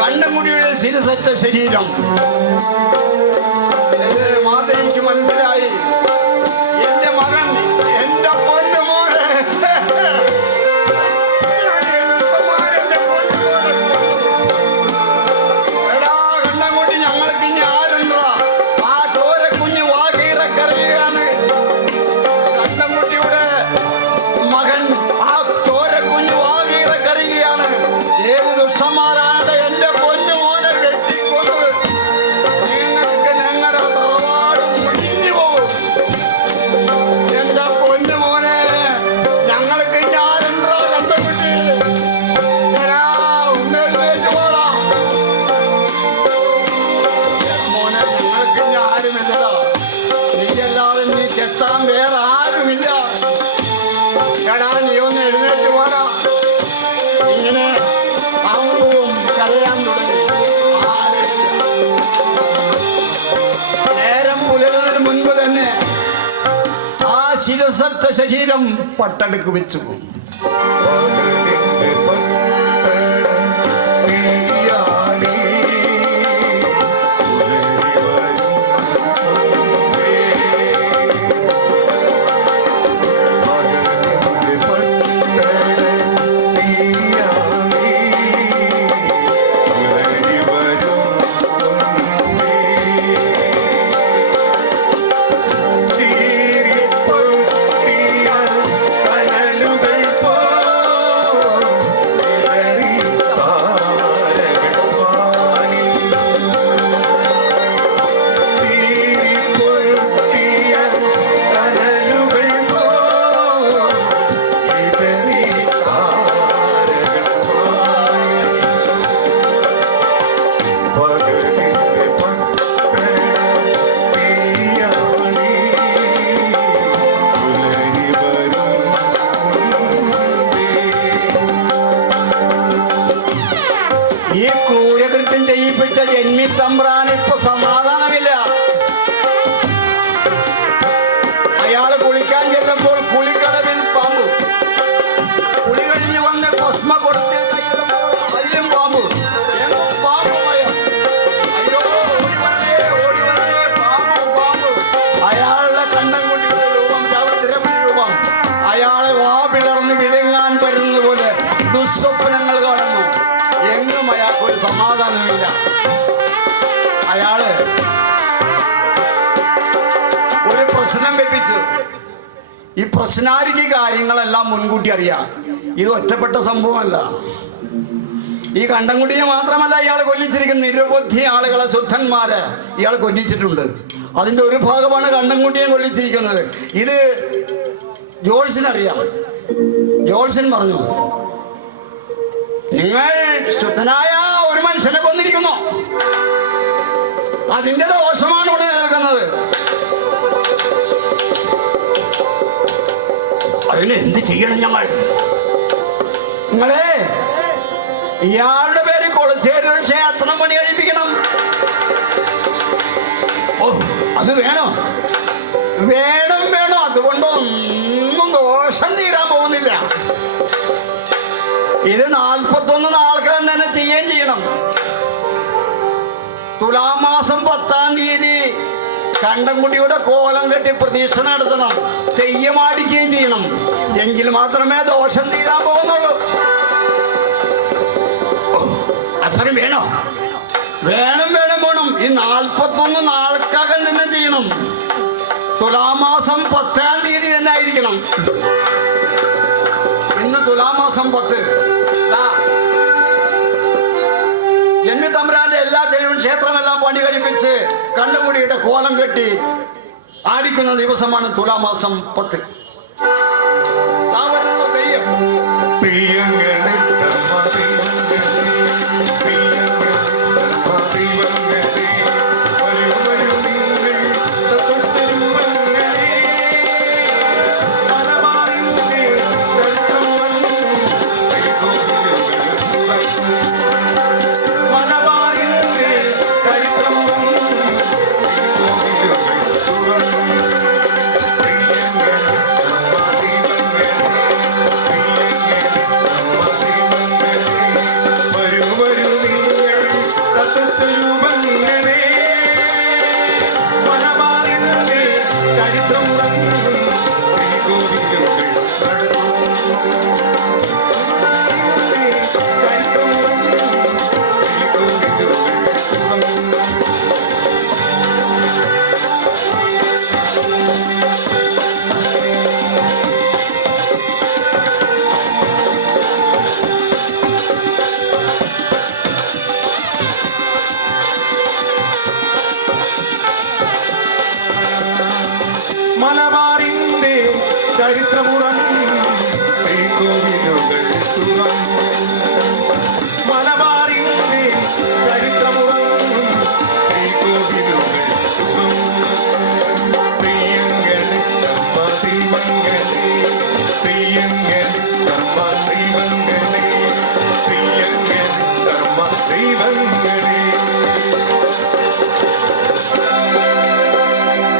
കണ്ണൻകുട്ടിയുടെ ശിരസറ്റ ശരീരം. മാതയ്ക്ക് മനസ്സിലായി, എന്റെ മകൻ, എന്റെ പൊന്നുമോനെ, എടാ കണ്ണൻകുട്ടി, ഞങ്ങൾക്ക് ഇനി ആരുണ്ടാ? ആ ചോര കുഞ്ഞ് വാകീറക്കറിയാണ്. കണ്ണൻകുട്ടിയുടെ മകൻ ആ ചോര കുഞ്ഞ് വാകീറക്കറിയാണ്. ഏത് ദുഷ്ടന്മാരാണ് എന്റെ പൊന്നുമോനെ വെട്ടിക്കൊന്നത്? നിങ്ങൾക്ക് ഞങ്ങളുടെ തറവാട് മുടിഞ്ഞു പോകും. എന്റെ പൊന്നുമോനെ, ഞങ്ങൾക്ക് ഞാനുണ്ടോ കണ്ണൻകുട്ടി? ഉന്നേറ്റ് പോടാ മോനെ, ഞങ്ങൾക്ക് ഇനി ആരുമില്ലടാ. നീയല്ലാതെ നീ ചെത്താൻ വേറെ ആരുമില്ല. എടാ നീ ഒന്ന് എഴുന്നേറ്റ് പോടാ. ഇങ്ങനെ അമ്പും കരയാൻ തുടങ്ങി. നേരം പുലരുന്നതിന് മുൻപ് തന്നെ ആ ശിരസത്ത ശരീരം പട്ടടുക്ക് വെച്ചു. ചീരിപ്പൊട്ടിയ കനലുകൾ ഈ ക്രൂരകൃത്യം ചെയ്യിപ്പിച്ച ജന്മി തമ്പ്രാൻ ഇപ്പൊ സമാധാനമില്ല. അയാള് കുളിക്കാൻ ചെല്ലുമ്പോൾ കുളിക്കടവിൽ പാമ്പ്, കുളി കഴിഞ്ഞ് വന്ന് ഭസ്മ കൊടുത്ത് അതിലും പാമ്പ്. ഏതോ പാമ്പ് ഭയം. അയ്യോ, ഓടി വരണേ, പാമ്പ്. അയാളുടെ കണ്ടം കുട്ടിയുടെ രൂപം, ചവത്തിരപ്പി രൂപം. അയാളെ വാ പിളർന്ന് വിഴുങ്ങാൻ വരുന്നത് പോലെ ദുസ്വപ്നങ്ങൾ കാണുന്നു. എങ്ങും അയാൾക്കൊരു സമാധാനമില്ല. അയാള് ഒരു പ്രശ്നം വെപ്പിച്ചു. ഈ പ്രശ്നാരിക്ക് കാര്യങ്ങളെല്ലാം മുൻകൂട്ടി അറിയാം. ഇത് ഒറ്റപ്പെട്ട സംഭവമല്ല. ഈ കണ്ടംകുട്ടിയെ മാത്രമല്ല ഇയാൾ കൊല്ലിച്ചിരിക്കുന്ന നിരവധി ആളുകളെ, ശുദ്ധന്മാരെ ഇയാൾ കൊല്ലിച്ചിട്ടുണ്ട്. അതിന്റെ ഒരു ഭാഗമാണ് കണ്ടംകുട്ടിയെ കൊല്ലിച്ചിരിക്കുന്നത്. ഇത് ജോൾസിനറിയാം. ജോൾസൻ പറഞ്ഞു, നിങ്ങൾ ശുദ്ധനായ ഒരു മനുഷ്യനെ കൊന്നിരിക്കുന്നു, അതിന്റെ ദോഷമാണ് ഇവിടെ നിൽക്കുന്നത്. അതിന് എന്ത് ചെയ്യണം ഞങ്ങൾ? നിങ്ങളെ ഇയാളുടെ പേര് കൊളച്ചേരി ക്ഷേത്രം പണി കഴിപ്പിക്കണം. ഓ, അത് വേണോ? വേണം. അതുകൊണ്ടൊന്നും ദോഷം തീരാൻ പോകുന്നില്ല. ഇത് 41 നാൾക്കകം തന്നെ ചെയ്യുകയും ചെയ്യണം. തുലാമാസം 10-ാം തീയതി കണ്ടംകുട്ടിയുടെ കോലം കെട്ടി പ്രതീക്ഷ നടത്തണം, തെയ്യമാടിക്കുകയും ചെയ്യണം. എങ്കിൽ മാത്രമേ ദോഷം തീരാൻ പോകുന്നുള്ളൂ. അത്രയും വേണോ? വേണം. ഈ 41 നാൾക്കകം തന്നെ ചെയ്യണം. തുലാമാസം 10-ാം തീയതി തന്നെ ആയിരിക്കണം. ഇന്ന് തുലാമാസം 10. ജന്മി തമ്പുരാന്റെ എല്ലാ ചെലവും ക്ഷേത്രമെല്ലാം പണി കഴിപ്പിച്ച് കണ്ണുമുടിയുടെ കോലം കെട്ടി ആടിക്കുന്ന ദിവസമാണ് തുലാമാസം 10.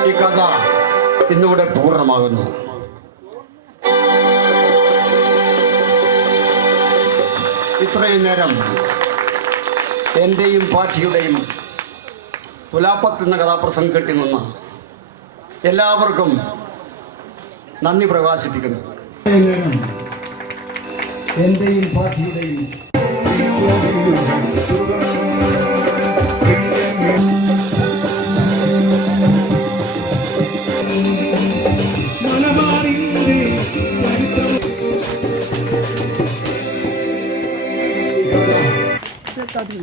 ഈ കഥ ഇന്നിവിടെ പൂർണ്ണമാകുന്നു. ഇത്രയും നേരം എൻ്റെയും പാഠിയുടെയും തുലാപ്പത്ത് എന്ന കഥാപ്രസംഗം കെട്ടി നിന്ന് എല്ലാവർക്കും നന്ദി പ്രകാശിപ്പിക്കുന്നു. എൻ്റെയും പാഠിയുടെയും Tadi,